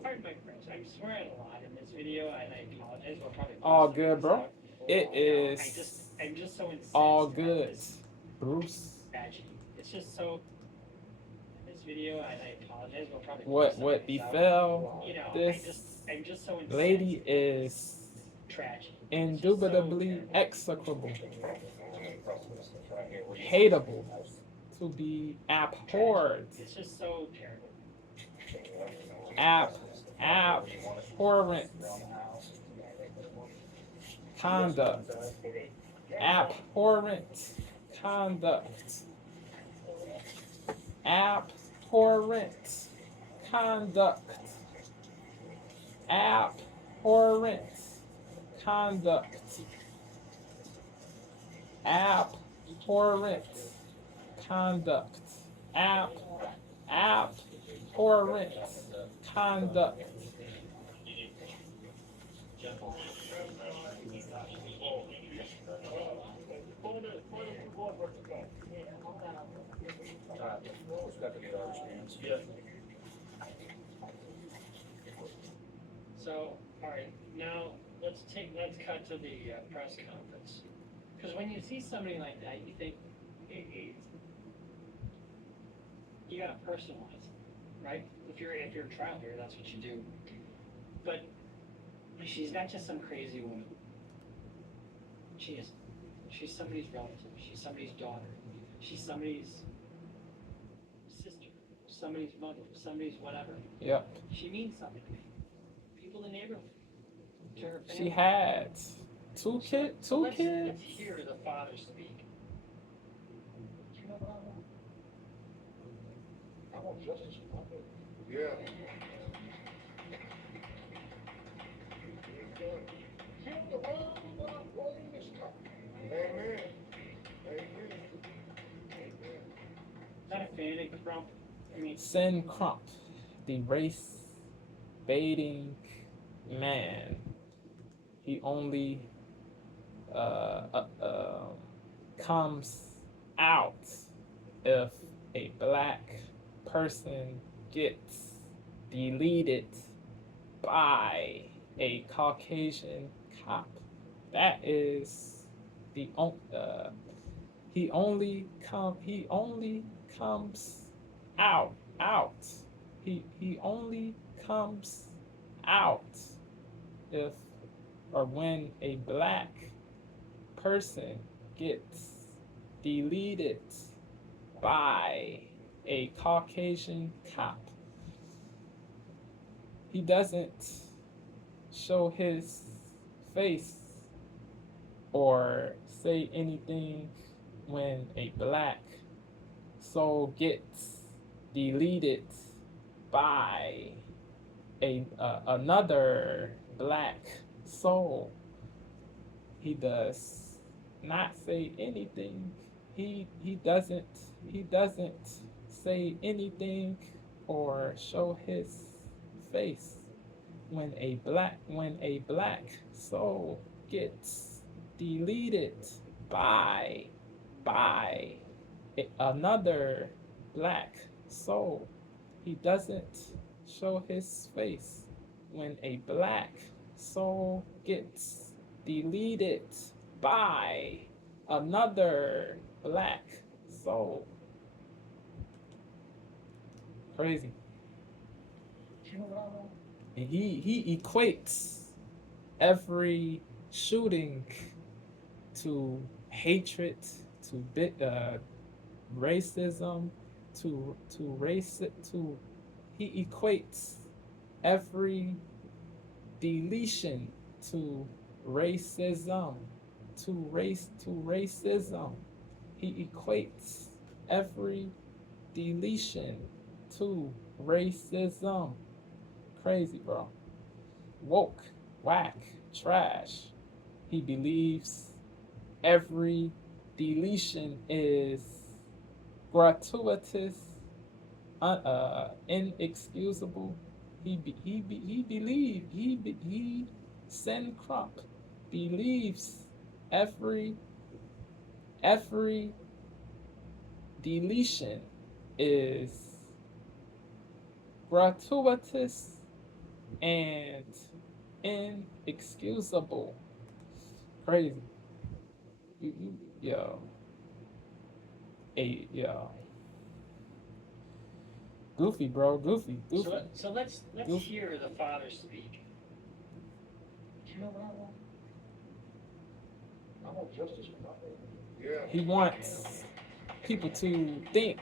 Pardon my French. I'm swearing a lot in this video, and I apologize. We'll probably All good, bro. It is I'm just so incensed. all at good. this Bruce. tragedy. It's just so. In this video, and I apologize. We'll probably What befell You know, this I'm just so incensed. lady is Tragic. indubitably execrable, hateable, to be abhorred. It's just so terrible. Abhorrent conduct. Abhorrent conduct. Abhorrent conduct. Abhorrent conduct. Abhorrent conduct. Abhorrent conduct. So, all right, now let's cut to the press conference. Because when you see somebody like that, you think you gotta personalize it, right? If you're a trial lawyer, that's what you do. But she's not just some crazy woman. She is. She's somebody's relative. She's somebody's daughter. She's somebody's sister. Somebody's mother. Somebody's whatever. Yep. She means something to me. People in the neighborhood. To her family. She had two kids. Let's hear the father speak. I want justice for my baby. Yeah. Amen. Not a fan of Trump. I mean, Sin Crump, the race baiting man. He only comes out if a black person gets deleted by a Caucasian cop. That is the he only comes out. He only comes out if or when a black person gets deleted by a Caucasian cop. He doesn't show his face or say anything when a black soul gets deleted by another black soul. He does not say anything. He doesn't say anything or show his face when a black soul gets deleted by another black soul. He doesn't show his face when a black soul gets deleted by another black soul. Crazy. And he equates every shooting to hatred, to racism, he equates every deletion to racism, racism. He equates every deletion to racism. Crazy, bro. Woke, whack, trash. He believes every deletion is gratuitous, inexcusable. He Sin Crump believes every deletion is gratuitous and inexcusable. Crazy. Yo. Goofy, bro. Goofy. So let's hear the father speak. You know what I want? I want justice for my baby. Yeah. He wants people to think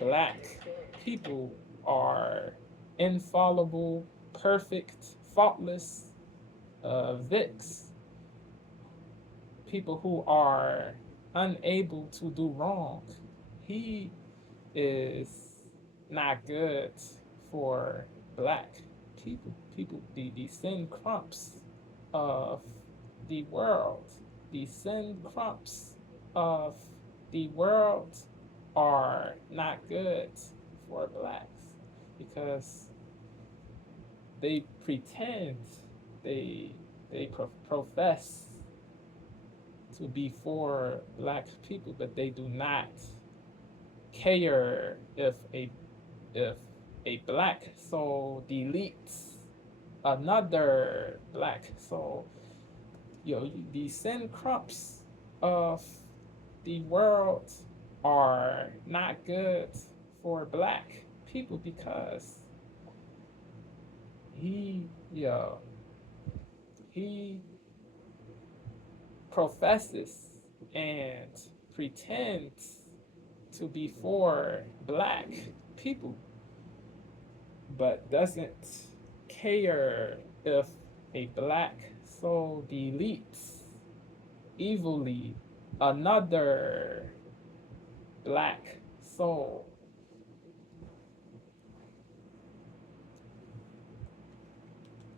black people are infallible, perfect, faultless, Vicks, people who are unable to do wrong. He is not good for black people. People, the sin crumps of the world, the sin crumps of the world are not good for blacks because they pretend, they profess to be for black people, but they do not care if a black soul deletes another black soul. The sin crops of the world are not good for black people because he yo he professes and pretends to be for black people, but doesn't care if a black soul deletes evilly another black soul.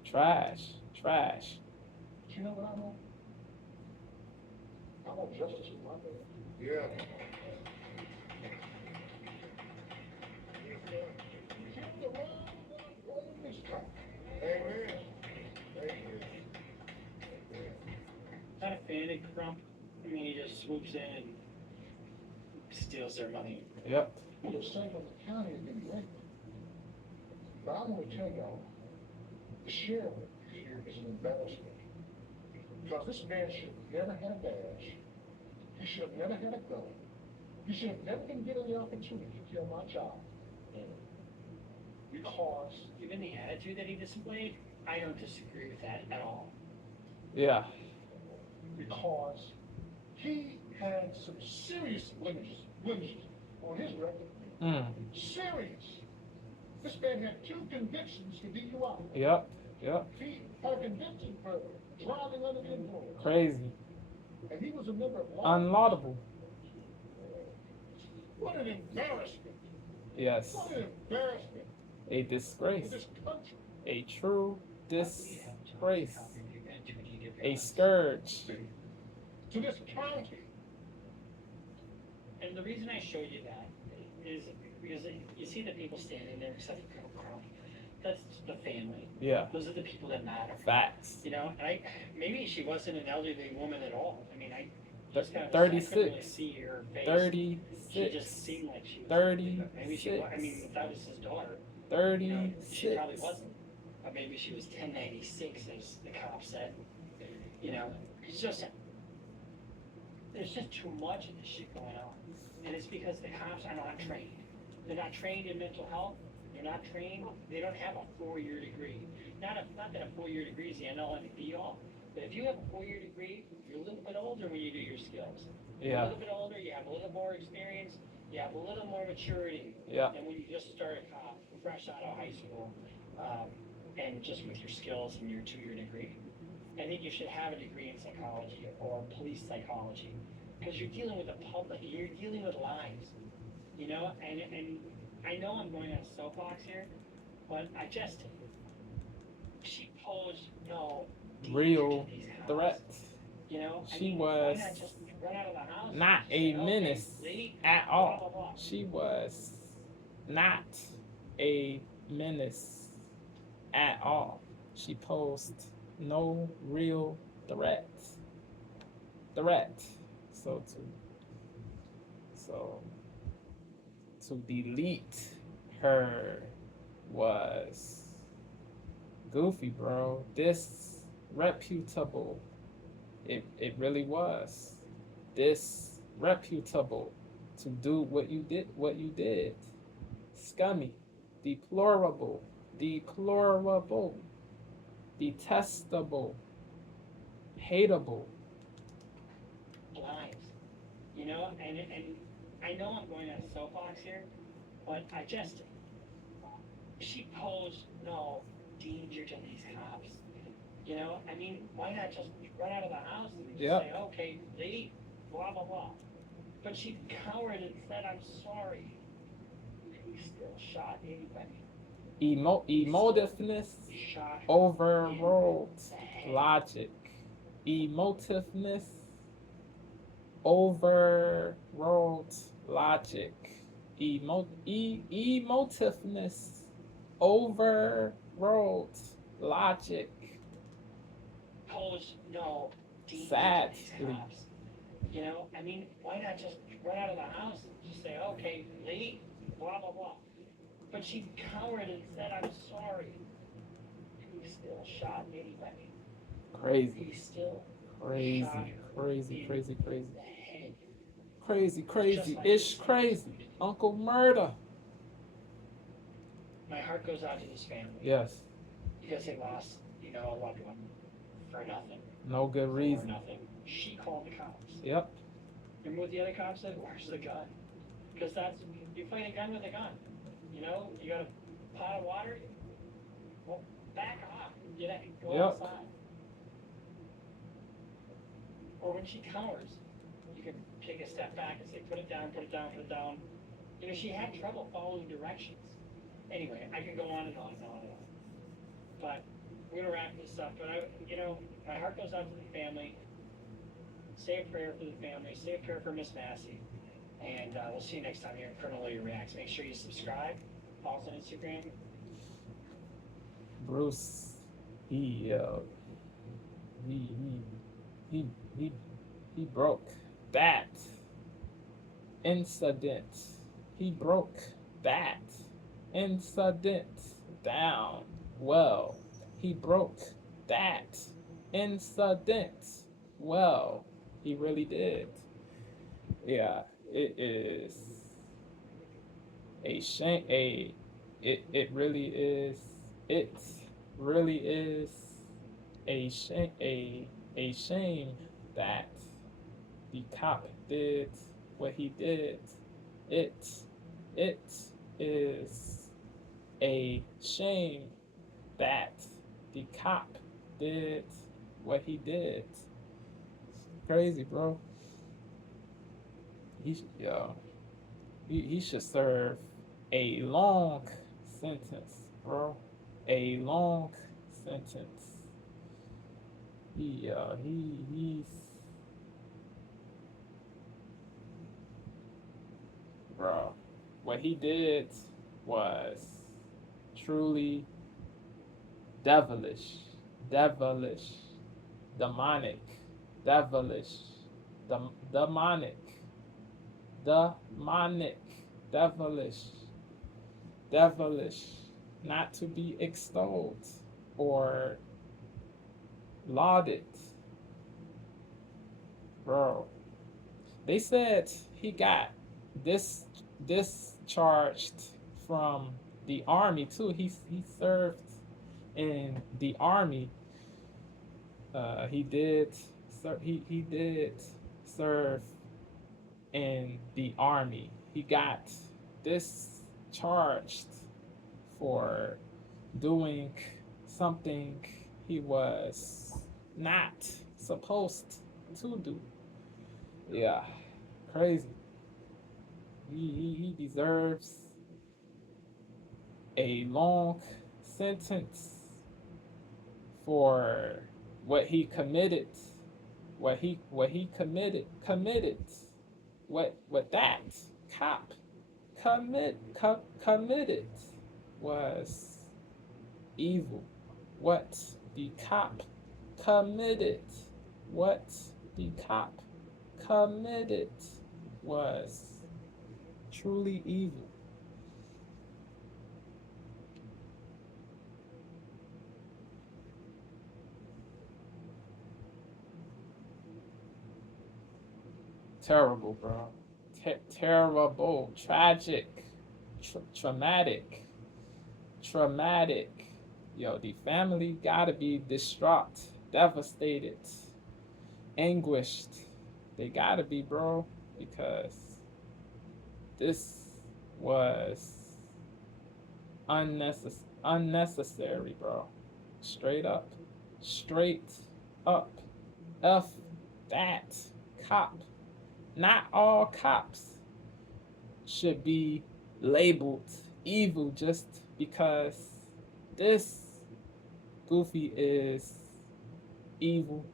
Trash, trash. You know what I know? I want justice for my man. Yeah. Amen. Amen. Not a fan of Crump. I mean, he just swoops in and steals their money. Yep. The Sangamon County has been great. But I want to tell y'all, the sheriff here is an embarrassment. Because this man should have never had a badge. He should have never had a gun. He should have never been given the opportunity to kill my child. Because Given the attitude that he displayed, I don't disagree with that at all. Yeah. because he had some serious blemishes on his record. Serious. This man had 2 convictions for DUI. Yep. Yep. He had a conviction for driving under the influence. Crazy. And he was a member of law. Unlaudable. What an embarrassment. Yes. What an embarrassment. A disgrace. For this country. A true disgrace. A scourge. To this county. And the reason I showed you that is because you see the people standing there except for Crump. That's the family. Yeah. Those are the people that matter. Facts. You know, and maybe she wasn't an elderly woman at all. I mean, I just kind of 36. I couldn't really see her face. 36. She just seemed like she was. 36. Maybe she. I mean, if that was his daughter. 36. She probably wasn't. Or maybe she was 1096, as the cop said. You know, it's just there's just too much of this shit going on, and it's because the cops are not trained. They're not trained in mental health. They're not trained. They don't have a 4-year degree. Not that a 4-year degree is the end all and be all. But if you have a 4-year degree, you're a little bit older when you do your skills. You're a little bit older. You have a little more experience. You have a little more maturity. Yeah. than when you just start a cop, fresh out of high school, and just with your skills and your 2-year degree. I think you should have a degree in psychology or police psychology because you're dealing with the public. You're dealing with lives, you know. And I know I'm going on a soapbox here, but she posed no real threats. You know, She was why not just run out of the house? not a menace at blah, blah, blah. all. She was not a menace at all. She posed no real threat. So to delete her was goofy, bro. Disreputable. It really was disreputable to do what you did. Scummy, deplorable, detestable, hateable. Lives, you know, and I know I'm going on a soapbox here, but she posed no danger to these cops. You know, I mean, why not just run out of the house and just Yep. say, okay, leave, blah, blah, blah. But she cowered and said, I'm sorry. He still shot anybody. Emotiveness Shot overrode logic. Emotiveness overrode logic. Emotiveness overrode logic. Pose no danger to these Sadly. cops. You know, I mean, why not just run out of the house and just say, okay, leave, blah, blah, blah. But she cowered and said, I'm sorry. He still shot anybody. Crazy. He still Crazy. shot her Crazy. in Crazy. Crazy. the head. Crazy. Just Crazy. like Ish this. crazy. Uncle Murder. My heart goes out to this family Yes. because they lost, you know, a loved one for nothing. No good For reason. nothing. She called the cops. Yep. Remember what the other cop said? Where's the gun? Because you fight a gun with a gun. You know, you got a pot of water, well, back off. Go Yep. outside. Or when she cowers, you can take a step back and say, put it down, put it down, put it down. You know, she had trouble following directions. Anyway, I can go on and on and on and on. But we're gonna wrap this up. But my heart goes out to the family. Say a prayer for the family. Say a prayer for Miss Massey. And we'll see you next time here in Criminally Reacts. Make sure you subscribe. Follow us on Instagram. Bruce, he broke that incident. He broke that incident down well. He broke that incident well. He really did. Yeah, it is a shame. It really is. It really is a shame. A shame that the cop did what he did. It is a shame that the cop did what he did. Crazy, bro. He should serve a long sentence, bro. A long sentence. He's bro. What he did was truly devilish, demonic, devilish, demonic, devilish, not to be extolled or lauded, bro. They said he got discharged from the army too. He served in the army. He did serve in the army. He got discharged for doing something he was not supposed to do. Yeah, crazy. He deserves a long sentence for what he committed. What he committed. What that cop committed was evil. What the cop committed. What the cop committed was truly evil. Terrible, bro. Terrible, tragic, traumatic. Yo, the family gotta be distraught, devastated, anguished. They gotta be, bro, because This was unnecessary, bro. Straight up. Straight up. F that cop. Not all cops should be labeled evil just because this goofy is evil.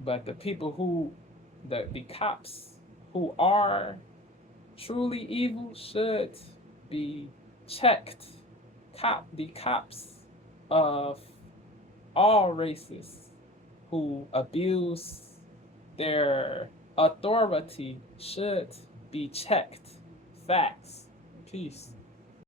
But the people who, the cops who are truly evil should be checked. The cops of all races who abuse their authority should be checked. Facts. Peace.